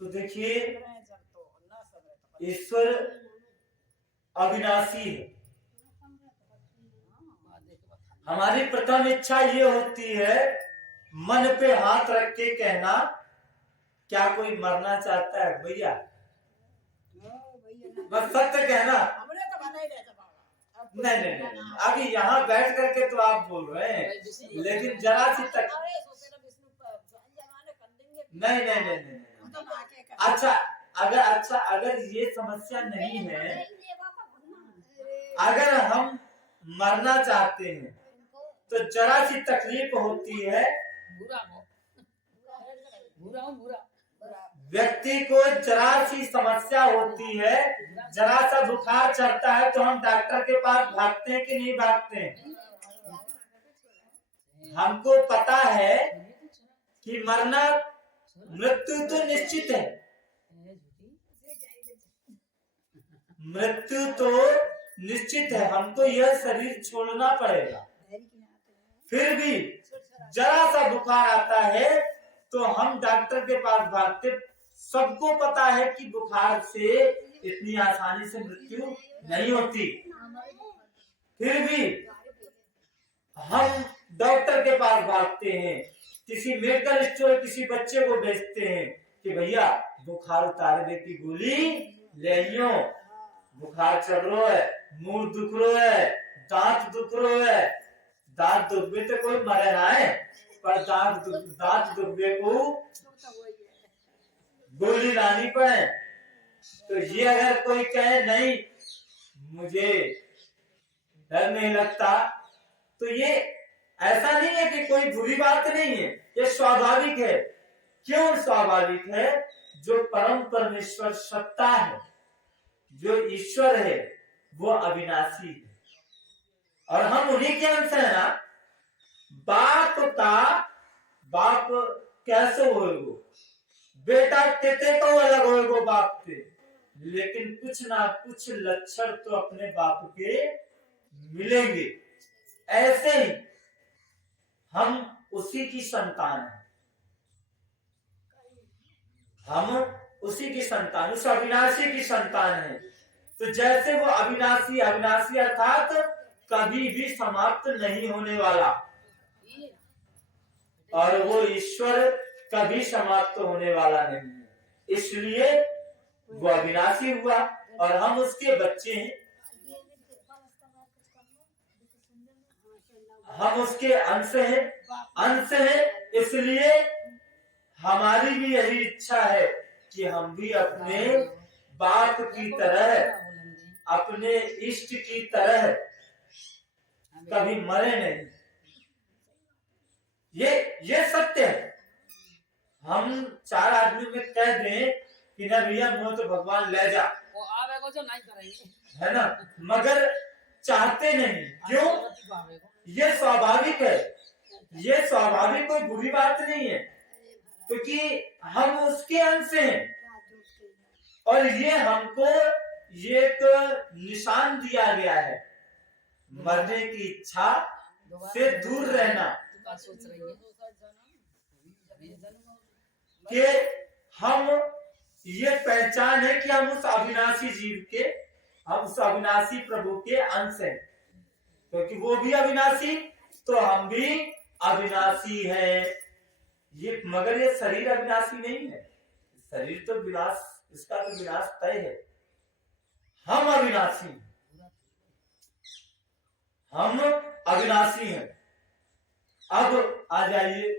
तो देखिए ईश्वर अविनाशी है। हमारी प्रथम इच्छा ये होती है मन पे हाथ रख के कहना, क्या कोई मरना चाहता है भैया? बस सत्य कहना। नहीं नहीं नहीं, अभी यहाँ बैठ करके तो आप बोल रहे हैं, लेकिन जरा सी तक नहीं नहीं नहीं नहीं। अच्छा अगर ये समस्या नहीं है, अगर हम मरना चाहते हैं तो जरा सी तकलीफ होती है, व्यक्ति को जरा सी समस्या होती है, जरा सा बुखार चढ़ता है तो हम डॉक्टर के पास भागते हैं कि नहीं भागते हैं? हमको पता है कि मरना, मृत्यु तो निश्चित है, मृत्यु तो निश्चित है, हमको यह शरीर छोड़ना पड़ेगा। फिर भी जरा सा बुखार आता है तो हम डॉक्टर के पास भागते। सबको पता है कि बुखार से इतनी आसानी से मृत्यु नहीं होती, फिर भी हम डॉक्टर के पास भागते हैं, किसी मेडिकल स्टोर किसी बच्चे को भेजते हैं कि भैया बुखार उतारने की गोली ले लियो, बुखार चढ़ रहा है, मुंह दुख रहा है, दांत दुख रहा है। दांत दुखने तो कोई मरे ना है, पर दांत दुखने को गोली लानी पड़े। तो ये अगर कोई कहे नहीं मुझे डर नहीं लगता, तो ये ऐसा नहीं है कि कोई बुरी बात नहीं है, ये स्वाभाविक है। क्यों स्वाभाविक है? जो परम परमेश्वर सत्ता है, जो ईश्वर है, वो अविनाशी है और हम उन्हीं के अंश है ना। बाप कैसे होएगो? बेटा तेते को अलग होएगो बाप से, लेकिन कुछ ना कुछ लक्षण तो अपने बाप के मिलेंगे। ऐसे ही हम उसी की संतान हैं, हम उसी की संतान, उस अविनाशी की संतान है। तो जैसे वो अविनाशी अर्थात कभी भी समाप्त नहीं होने वाला, और वो ईश्वर कभी समाप्त होने वाला नहीं है, इसलिए वो अविनाशी हुआ और हम उसके बच्चे हैं, हम उसके अंश हैं। इसलिए हमारी भी यही इच्छा है कि हम भी अपने बाप की तरह, अपने इष्ट की तरह कभी मरे नहीं। ये सत्य है। हम चार आदमी में कह दें कि ना भैया मुझे तो भगवान ले जा, वो आवेगा जो नहीं करेंगे, है ना, मगर चाहते नहीं। क्यों? ये स्वाभाविक है, ये स्वाभाविक कोई बुरी बात नहीं है, क्योंकि हम उसके अंश हैं और ये हमको ये एक निशान दिया गया है, मरने की इच्छा से दूर रहना, कि हम ये पहचान है कि हम उस अविनाशी जीव के हम उस अविनाशी प्रभु के अंश हैं, क्योंकि वो भी अविनाशी तो हम भी अविनाशी हैं। ये मगर ये शरीर अविनाशी नहीं है, शरीर तो विनाश, इसका तो विनाश तय है। हम अविनाशी हैं, हम अविनाशी हैं। अब आ जाइए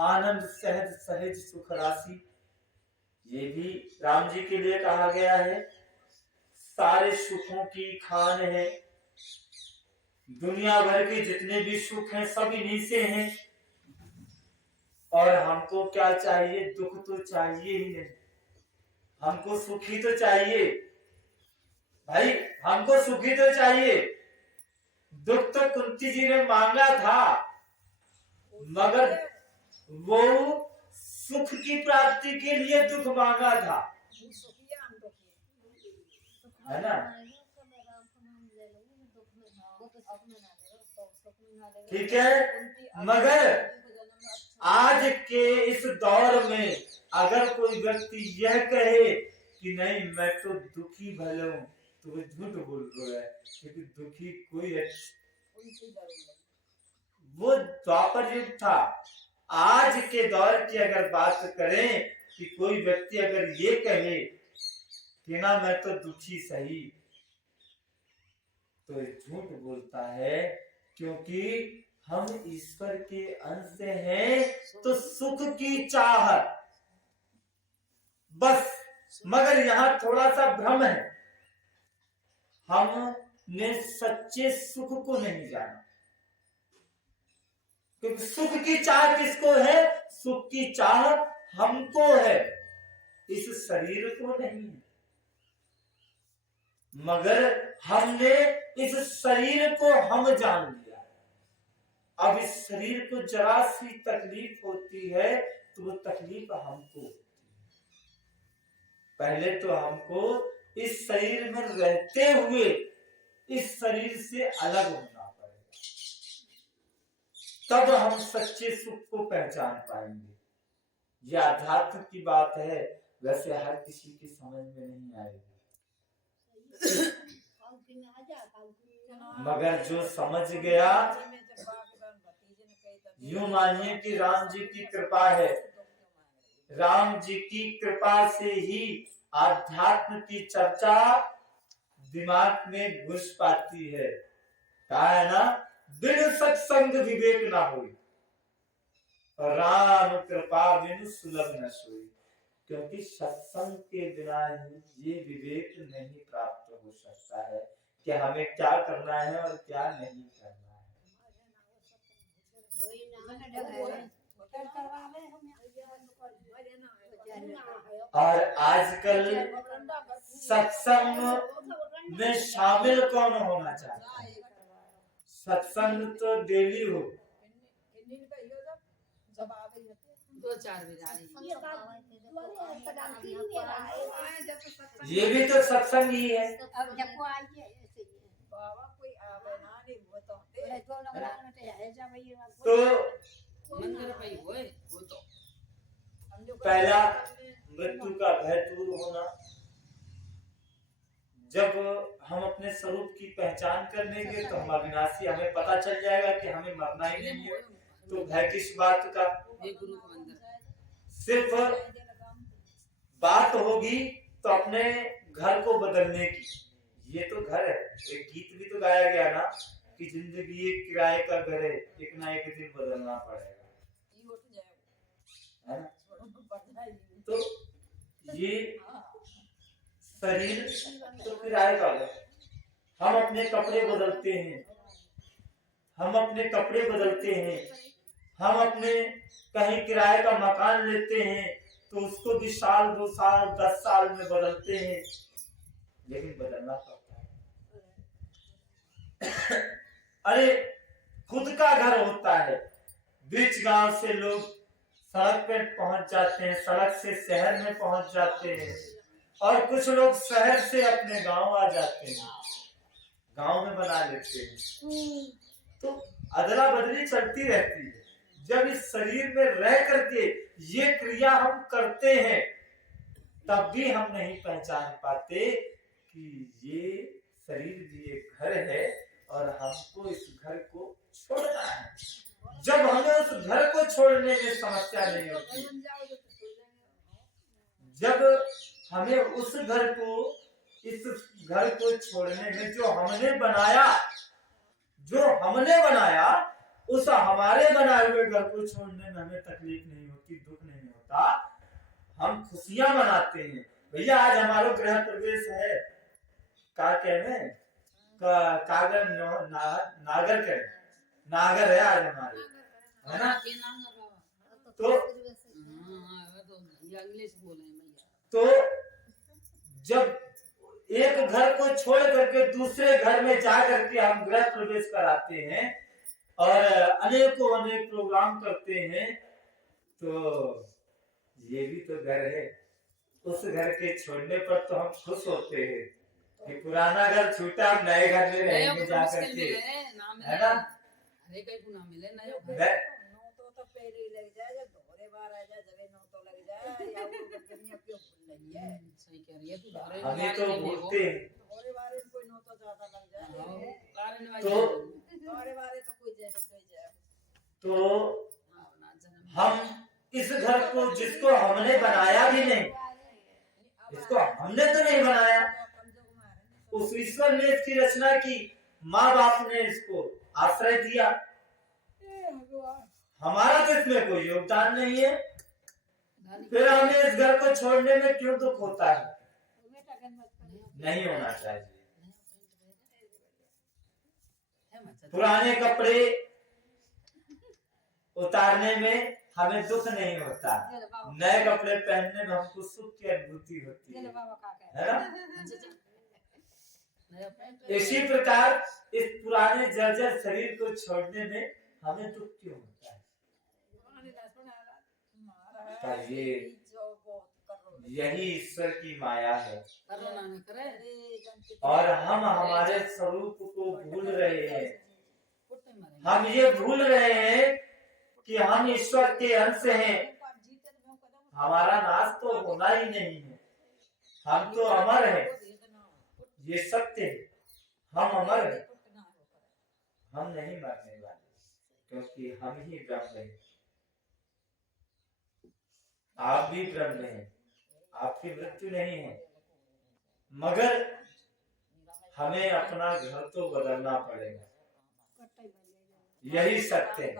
आनंद सहज सहज सुख राशि, ये भी राम जी के लिए कहा गया है। सारे सुखों की खान है, दुनिया भर के जितने भी सुख हैं सब इन्हीं से हैं। और हमको क्या चाहिए? दुख तो चाहिए ही नहीं, हमको सुखी तो चाहिए भाई, हमको सुखी तो चाहिए। दुख तो कुंती जी ने मांगा था, मगर वो सुख की प्राप्ति के लिए दुख मांगा था, है ना? ठीक है, मगर आज के इस दौर में अगर कोई व्यक्ति यह कहे कि नहीं मैं तो दुखी भले हूं, तो वो झूठ बोल रहा है, क्योंकि दुखी कोई वो द्वापर युग था। आज के दौर की अगर बात करें कि कोई व्यक्ति अगर ये कहे कि ना मैं तो दुखी सही, तो झूठ बोलता है, क्योंकि हम ईश्वर के अंश हैं तो सुख की चाहत बस। मगर यहाँ थोड़ा सा भ्रम है, हमने सच्चे सुख को नहीं जाना, क्योंकि सुख की चाह किसको है? सुख की चाह हमको है, इस शरीर को नहीं है। मगर हमने इस शरीर को हम जान लिया, अब इस शरीर को जरा सी तकलीफ होती है तो वो तकलीफ हमको होती है। पहले तो हमको इस शरीर में रहते हुए इस शरीर से अलग होना पड़ेगा, तब हम सच्चे सुख को पहचान पाएंगे। यह आध्यात्म की बात है, वैसे हर किसी की समझ में नहीं आएगी, मगर जो समझ गया, यूं मानिए कि राम जी की कृपा है, राम जी की कृपा से ही आध्यात्म की चर्चा दिमाग में घुस पाती है। कहा है ना, बिन सत्संग विवेक ना होई, राम कृपा बिन सुलभ न सोई। क्योंकि सत्संग के बिना ही ये विवेक नहीं प्राप्त हो सकता है कि हमें क्या करना है और क्या नहीं करना है। और आजकल सत्संग में शामिल कौन होना चाहता है? सत्संग तो डेली हो, ये भी तो सत्संग ही है। तो पहला मृत्यु का भय दूर होना, जब हम अपने स्वरूप की पहचान कर लेंगे तो हम अविनाशी, हमें पता चल जाएगा कि हमें मरना ही नहीं है, तो भय किस बात का? सिर्फ बात होगी तो अपने घर को बदलने की। ये तो घर है, एक गीत भी तो गाया गया ना कि जिंदगी एक किराए का घर है, एक ना एक दिन बदलना पड़ेगा, है ना? तो ये शरीर तो किराए का है, हम अपने कपड़े बदलते हैं, हम अपने कपड़े बदलते हैं, हम अपने कहीं किराए का मकान लेते हैं तो उसको भी साल 2 साल 10 साल में बदलते हैं, लेकिन बदलना पड़ता है। अरे खुद का घर होता है, बीच गांव से लोग सड़क पे पहुंच जाते हैं, सड़क से शहर में पहुंच जाते हैं, और कुछ लोग शहर से अपने गांव आ जाते हैं, गांव में बना लेते हैं। तो अदला बदली चलती रहती है। जब इस शरीर में रह करके ये क्रिया हम करते हैं, तब भी हम नहीं पहचान पाते कि ये शरीर भी एक घर है और हमको इस घर को छोड़ना है। जब हमें उस घर को छोड़ने में समस्या नहीं होती, जब हमें उस घर को, इस घर को छोड़ने में जो हमने बनाया उस हमारे बनाए हुए घर को छोड़ने में हमें तकलीफ नहीं होती, दुख नहीं होता, हम खुशियां मनाते हैं। भैया आज हमारा गृह प्रवेश है, का कहने कागर नागर के नागर है आज हमारे, है ना? तो जब एक घर को छोड़ करके दूसरे घर में जा करके हम गृह प्रवेश कराते हैं और अनेक प्रोग्राम करते हैं, तो ये भी तो घर है। उस घर के छोड़ने पर तो हम खुश होते हैं कि पुराना घर छूटा, नए घर में रहेंगे जा करके, है ना? तो पहले ही लग जाए, जब दोहरे बार आ जाए, जब नौ तो लग जाए, या वो दुनिया क्यों भूल रही है? सही कह रही है तू। हमें तो भूलते हैं, दोहरे बार कोई नौ तो ज्यादा लग जाए, तो दोहरे बार तो कोई जाए। तो हम इस घर को, जिसको हमने बनाया भी नहीं, इसको हमने तो नहीं बनाया, उस ईश्वर ने इसकी रचना की, माँ बाप ने इसको आश्रय दिया, हमारा तो इसमें कोई योगदान नहीं है। फिर हमें इस घर को छोड़ने में क्यों दुख होता है? नहीं होना चाहिए। पुराने कपड़े उतारने में हमें दुख नहीं होता, नए कपड़े पहनने में हमको सुख की अनुभूति होती है ना? इसी प्रकार इस पुराने जर्जर शरीर को छोड़ने में हमें दुख क्यों होता है? यही ईश्वर की माया है और हम हमारे स्वरूप को भूल रहे हैं। हम ये भूल रहे हैं कि हम ईश्वर के अंश हैं, हमारा नाश तो होना ही नहीं है, हम तो अमर हैं, ये सत्य है, हम अमर हैं, हम नहीं मरने वाले, क्योंकि हम ही ब्रह्म हैं। आप भी ब्रह्म हैं, आपकी मृत्यु नहीं है, मगर हमें अपना घर तो बदलना पड़ेगा, यही सत्य है।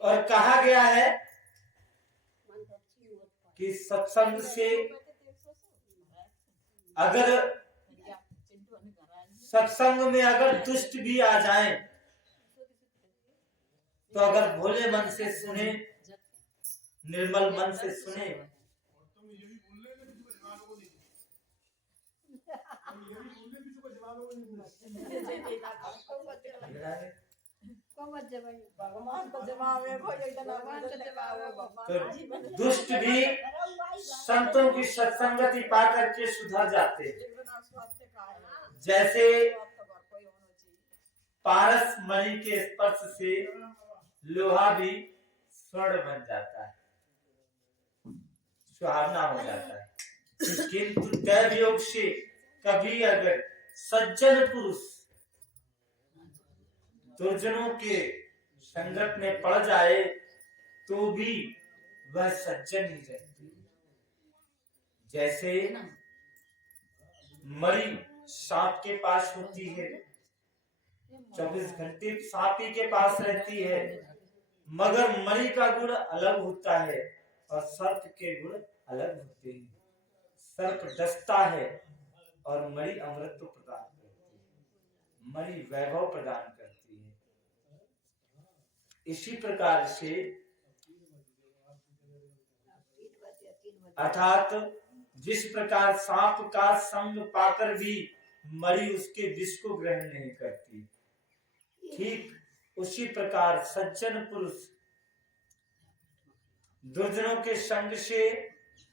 और कहा गया है कि सत्संग से, अगर सत्संग में अगर दुष्ट भी आ जाएं, तो अगर भोले मन से सुने, निर्मल मन से सुने, तो दुष्ट भी संतों की सत्संगति पा करके सुधर जाते हैं। जैसे पारस मणि के स्पर्श से लोहा भी स्वर्ण बन जाता है, सुहावना हो जाता है, किंतु दैव योग से कभी अगर सज्जन पुरुष दुर्जनों के संगत में पड़ जाए तो भी वह सज्जन ही रहती है। जैसे मणि सांप के पास होती है, 24 घंटे सांप ही के पास रहती है, मगर मणि का गुण अलग होता है और सर्प के गुण अलग होते हैं। सर्प डसता है और मणि अमृत प्रदान करती है, मणि वैभव प्रदान करती है। इसी प्रकार से अर्थात जिस प्रकार सांप का संग पाकर भी मणि उसके विष को ग्रहण नहीं करती, ठीक उसी प्रकार सज्जन पुरुष दुर्जनों के संग से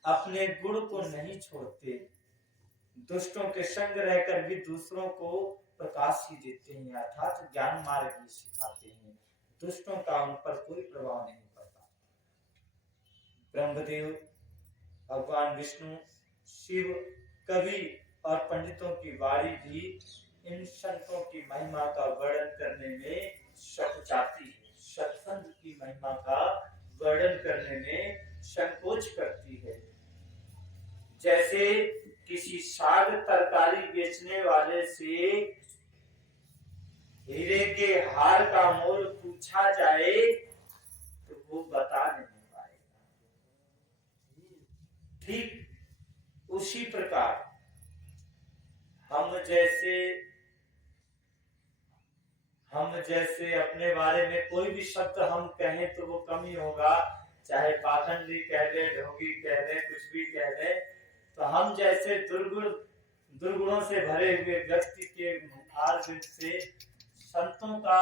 अपने गुण को नहीं छोड़ते, दुष्टों के संग रहकर भी दूसरों को प्रकाश ही देते हैं, अर्थात ज्ञान मार्ग ही सिखाते हैं। दुष्टों का उन पर कोई प्रभाव नहीं पड़ता। ब्रह्मदेव, भगवान विष्णु, शिव, कवि और पंडितों की वाणी भी इन संतों की महिमा का वर्णन करने में सकुचाती है, सत्संग की महिमा का वर्णन करने में संकोच करती है। जैसे किसी साग तरकारी बेचने वाले से हीरे के हार का मोल पूछा जाए तो वो बता नहीं पाएगा। ठीक उसी प्रकार हम जैसे अपने बारे में कोई भी शब्द हम कहें तो वो कम ही होगा, चाहे पाखंडी कह दे, ढोंगी कह दे, कुछ भी कह दे, तो हम जैसे दुर्गुणों से भरे हुए व्यक्ति के मुखार से संतों का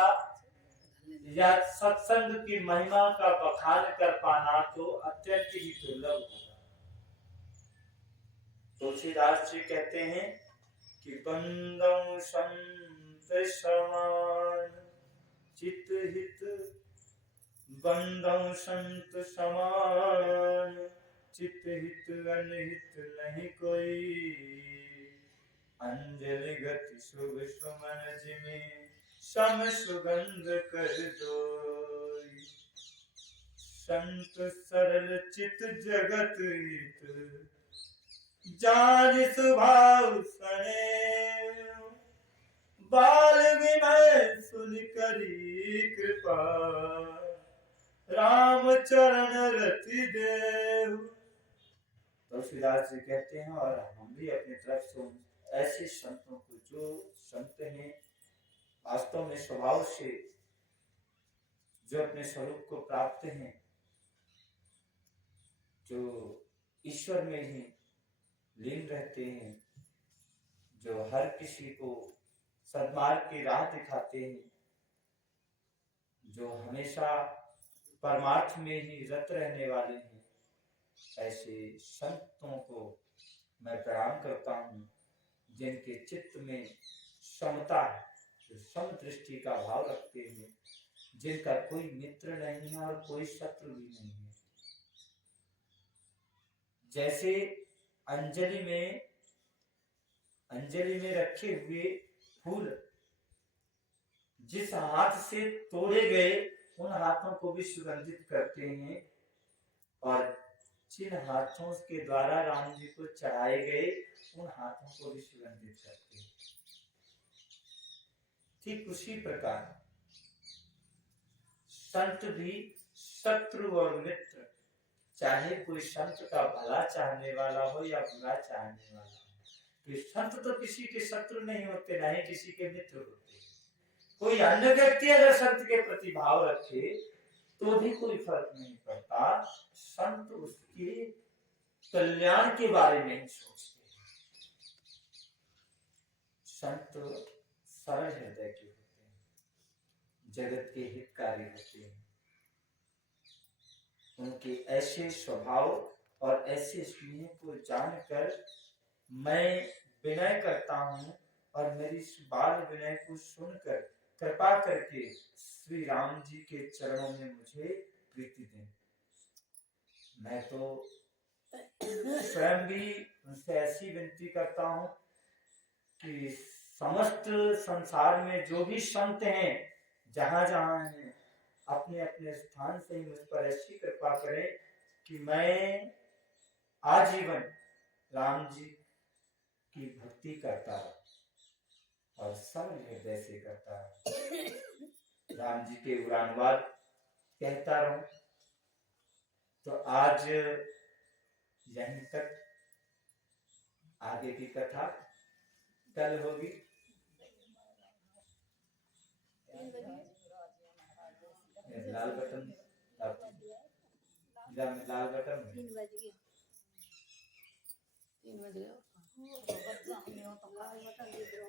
या सत्संग की महिमा का बखान कर पाना तो अत्यंत ही दुर्लभ होगा। तुलसीदास जी कहते हैं कि बंदं संत समान चित हित, बंदं संत समान चित हित अनहित नहीं कोई, अंजलि गति शुभ सुमन जिमि सम सुगंध कर दोई, संत सरल चित जगत हित जान स्वभाव सने, बाल विनय सुन करी कृपा राम चरण रति देव। तुलसीदास जी कहते हैं और हम भी अपनी तरफ से ऐसे संतों को, जो संत हैं वास्तव में स्वभाव से जो अपने स्वरूप को प्राप्त हैं, जो ईश्वर में ही लीन रहते हैं, जो हर किसी को सद्मार्ग की राह दिखाते हैं, जो हमेशा परमार्थ में ही रत रहने वाले हैं, ऐसे संतों को मैं प्रणाम करता हूँ, जिनके चित्त में समता है, जो सम दृष्टि का भाव रखते हैं, जिनका कोई मित्र नहीं है और कोई शत्रु भी नहीं है। जैसे अंजलि में रखे हुए फूल जिस हाथ से तोड़े गए उन हाथों को भी सुगंधित करते हैं, और जिन हाथों के द्वारा राम जी को चढ़ाए गए उन हाथों को भी सुगंधित करते हैं। ठीक उसी प्रकार संत भी शत्रु और मित्र, चाहे कोई संत का भला चाहने वाला हो या बुरा चाहने वाला हो, कि संत तो किसी के शत्रु नहीं होते, ना ही किसी के मित्र होते। कोई अन्य व्यक्ति अगर संत के प्रति भाव रखे तो भी कोई फर्क नहीं पड़ता, संत उसके कल्याण के बारे में ही सोचते हैं। संत सरल हृदय के होते हैं, जगत के हितकारी होते हैं। उनके ऐसे स्वभाव और ऐसे स्नेह को जानकर मैं विनय करता हूँ, और मेरी बाल विनय को सुनकर कृपा करके श्री राम जी के चरणों में मुझे प्रीति दें। मैं तो स्वयं भी उनसे ऐसी विनती करता हूँ कि समस्त संसार में जो भी संत हैं, जहाँ जहाँ हैं, अपने अपने स्थान से ही मुझ पर ऐसी कृपा करें कि मैं आजीवन राम जी की भक्ति करता रहूं और सरल हृदय से करता रहूं, राम जी के गुणानुवाद कहता रहूं। तो आज यहीं तक, आगे की कथा कल होगी। लाल बटन, लाल बटन 3 बज गए। लाल बटन दे दो।